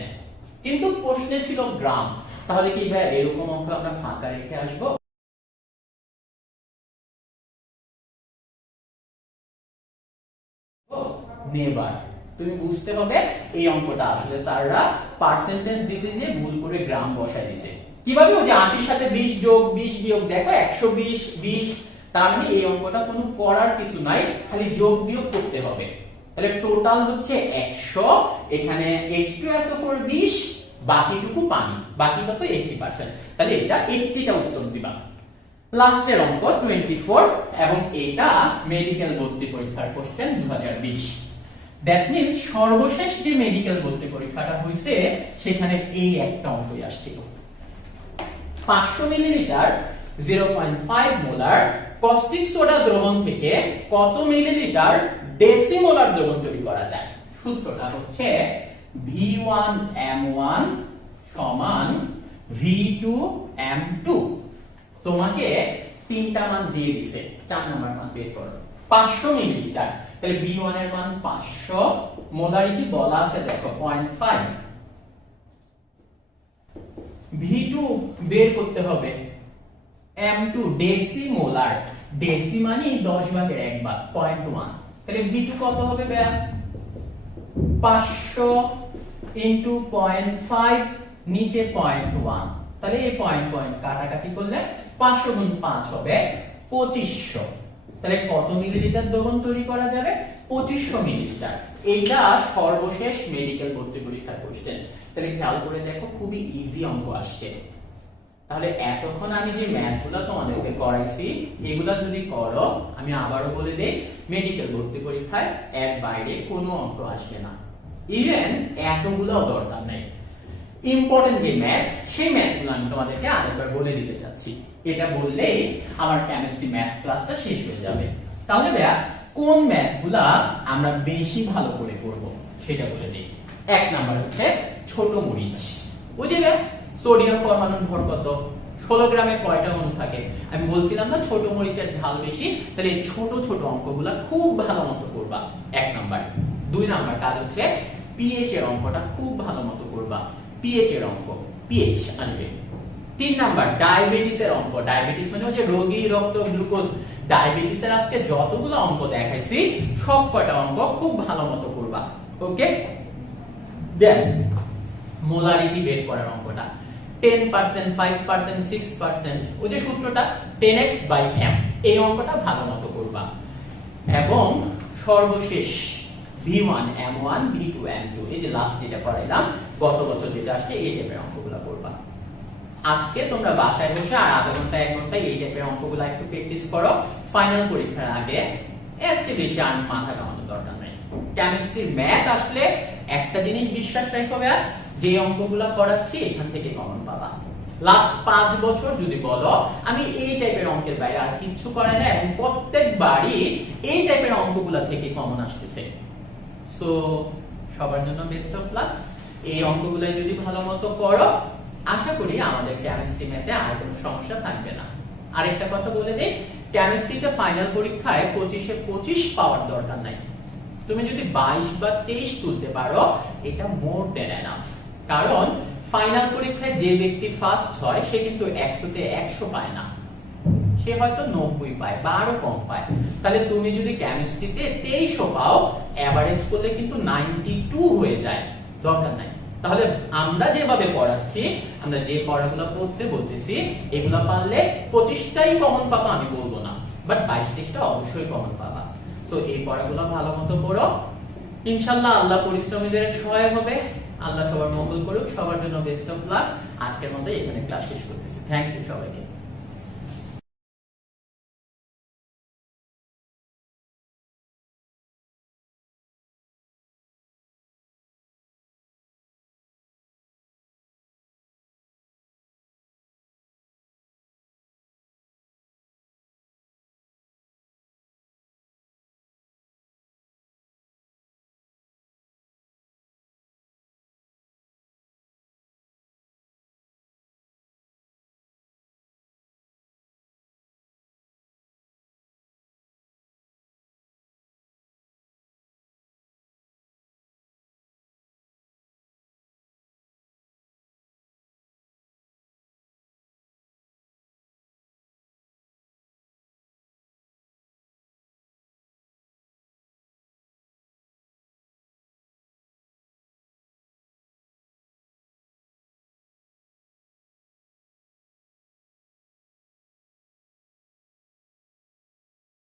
কিন্তু প্রশ্নে ছিল গ্রাম। তাহলে কি ভাই এরকম অঙ্ক আমরা ফাঁকা রেখে আসবো? নেভার। তুমি বুঝতে হবে এই অঙ্কটা আসলে স্যাররা পার্সেন্টেজ দিতে যে ভুল করে গ্রাম বসায় দিছে। কিভাবে? ওই যে 80 সাথে 20 যোগ 20 বিয়োগ, দেখো 120 20, তার মানে এই অঙ্কটা কোনো করার কিছু নাই, খালি যোগ বিয়োগ করতে হবে। তাহলে টোটাল হচ্ছে 100, এখানে H2SO4 20, বাকিটুকু পানি, বাকি কত? 80%। তাহলে এটা 80টা উত্তর দিবা। লাস্টের অঙ্ক 24, এবং এটা মেডিকেল ভর্তি পরীক্ষার কোশ্চেন 2020। দ্যাট মিন্স সর্বশেষ যে মেডিকেল ভর্তি পরীক্ষাটা হইছে সেখানে এই একটা অঙ্কই আসছিল। 500 মিলিলিটার 0.5 মোলার কস্টিক সোডা দ্রবণ থেকে কত মিলিলিটার ডেসিমোলার দ্রবণ তৈরি করা যায়? সূত্রটা হচ্ছে V1M1 সমান V2M2। তোমাকে তিনটা মান দিয়ে দিছে, 4 নাম্বার মান বের করো। 500 মিলিলিটার, তাহলে V1 এর মান 500, মোলারিটি বলা আছে দেখো 0.5। V2 বের করতে হবে, M2 ডেসিমোলার, ডেসি মানে 10 ভাগের 1 ভাগ, 0.1। তাহলে V2 কত হবে ভাইয়া? 500 ইনটু 0.5, নিচে 0.1, তাহলে এই পয়েন্ট কাটাকাটি করলে 500 গুণ 5 হবে 2500। তাহলে কত মিলিলিটার দ্রবণ তৈরি করা যাবে? 2500 মিলিলিটার। এইটা সর্বশেষ মেডিকেল ভর্তি পরীক্ষার কোশ্চেন। তাহলে খেয়াল করে দেখো, খুবই ইজি অঙ্ক আসছে। তাহলে এতক্ষণ আমি যে ম্যাথগুলো তোমাদেরকে করাইছি এগুলা যদি করো, আমি আবারও বলে দেই, মেডিকেল ভর্তি পরীক্ষায় এর বাইরে কোনো অঙ্ক আসবে না, ইভেন এতগুলো দরকার নাই। ইম্পর্টেন্ট যে ম্যাথ, সেই ম্যাথগুলো আমি তোমাদেরকে আরেকবার বলে দিতে চাচ্ছি। এটা বললেই আমার কেমিস্ট্রি ম্যাথ ক্লাসটা শেষ হয়ে যাবে। তাহলে ভাইয়া কোন ম্যাথগুলা আমরা বেশি ভালো করে করব সেটা বলে দিই। 1 নাম্বার হচ্ছে ছোট মরিচ। বুঝলে সোডিয়াম পরমাণুর ভর কত? 16 গ্রামে কয়টা অণু থাকে? আমি বলছিলাম না ছোট মরিচের ঢাল বেশি, তাহলে ছোট ছোট অঙ্কগুলা খুব ভালো মতো করবা। 1 নাম্বার। 2 নাম্বার কাজ হচ্ছে পিএইচ এর অঙ্কটা খুব ভালো মতো করবা, পিএইচ এর অঙ্ক, পিএইচ আসবে। 3 নাম্বার ডায়াবেটিস এর অঙ্ক, ডায়াবেটিস মানে হচ্ছে রোগী রক্ত গ্লুকোজ, ডায়াবেটিস এর আজকে যতগুলো অঙ্ক দেখাইছি সবকটা অঙ্ক খুব ভালো মতো করবা, ওকে। দেন মোলারিটি বের করার অঙ্কটা 10%, 5%, 6%, ওই যে সূত্রটা 10x/m, এই অঙ্কটা ভালো মতো করবা। এবং সর্বশেষ v1 m1 v2 m2, এই যে লাস্ট যেটা করাইলাম গত বছর যেটা আসছে এই টাইপের অঙ্কগুলো করবা। আজকে তোমরা বাসায় বসে আর আধা ঘন্টা 1 ঘন্টা এই টাইপের অঙ্কগুলো একটু প্র্যাকটিস করো, ফাইনাল পরীক্ষার আগে এর চেয়ে বেশি আর মাথা ঘামানোর দরকার নেই। কেমিস্ট্রির ম্যাথ আসলে একটা জিনিস বিশ্বাস রাখো ভাই, যে অঙ্কগুলো করাচ্ছি এখান থেকে কমন পাবা। লাস্ট 5 বছর যদি বলো আমি এই টাইপের অঙ্কের বাইরে আর কিছু করাই না, এবং প্রত্যেকবারই এই টাইপের অঙ্কগুলো থেকে কমন আসতেছে। সো সবার জন্য বেস্ট অফ লাক। এই অঙ্কগুলো যদি ভালো মতো করো আশা করি আমাদের কেমিস্ট্রি ম্যাথে আর কোনো সমস্যা থাকবে না। আরেকটা কথা বলে দেই, কেমিস্ট্রিতে ফাইনাল পরীক্ষায় 25-এ 25 পাওয়ার দরকার নাই। তুমি যদি 22 বা 23 তুলতে পারো এটা মোর দ্যান এনাফ। কারণ ফাইনাল পরীক্ষায় যে ব্যক্তি ফার্স্ট হয় সে কিন্তু 100-তে 100 পায় না, সে হয়তো 90 পায় বা আরো কম পায়। তাহলে তুমি যদি কেমিস্ট্রিতে 23 পাও, এভারেজ করলে কিন্তু 92 হয়ে যায়, দরকার নাই। তাহলে আমরা যেভাবে পড়াচ্ছি, আমরা যে পড়াগুলো পড়তে বলতেছি এগুলো পারলে 25টাই কমন পাবা আমি বলবো না, বাট 22-23টা অবশ্যই কমন পাবা। সো এই পড়াগুলো ভালো মতো পড়ো, ইনশাআল্লাহ আল্লাহ পরিশ্রমীদের সহায় হবে। আল্লাহ সবার মঙ্গল করুক, সবার জন্য বেস্ট অফ লাক। আজকের মতো এখানে ক্লাস শেষ করতেছি। থ্যাংক ইউ সবাইকে।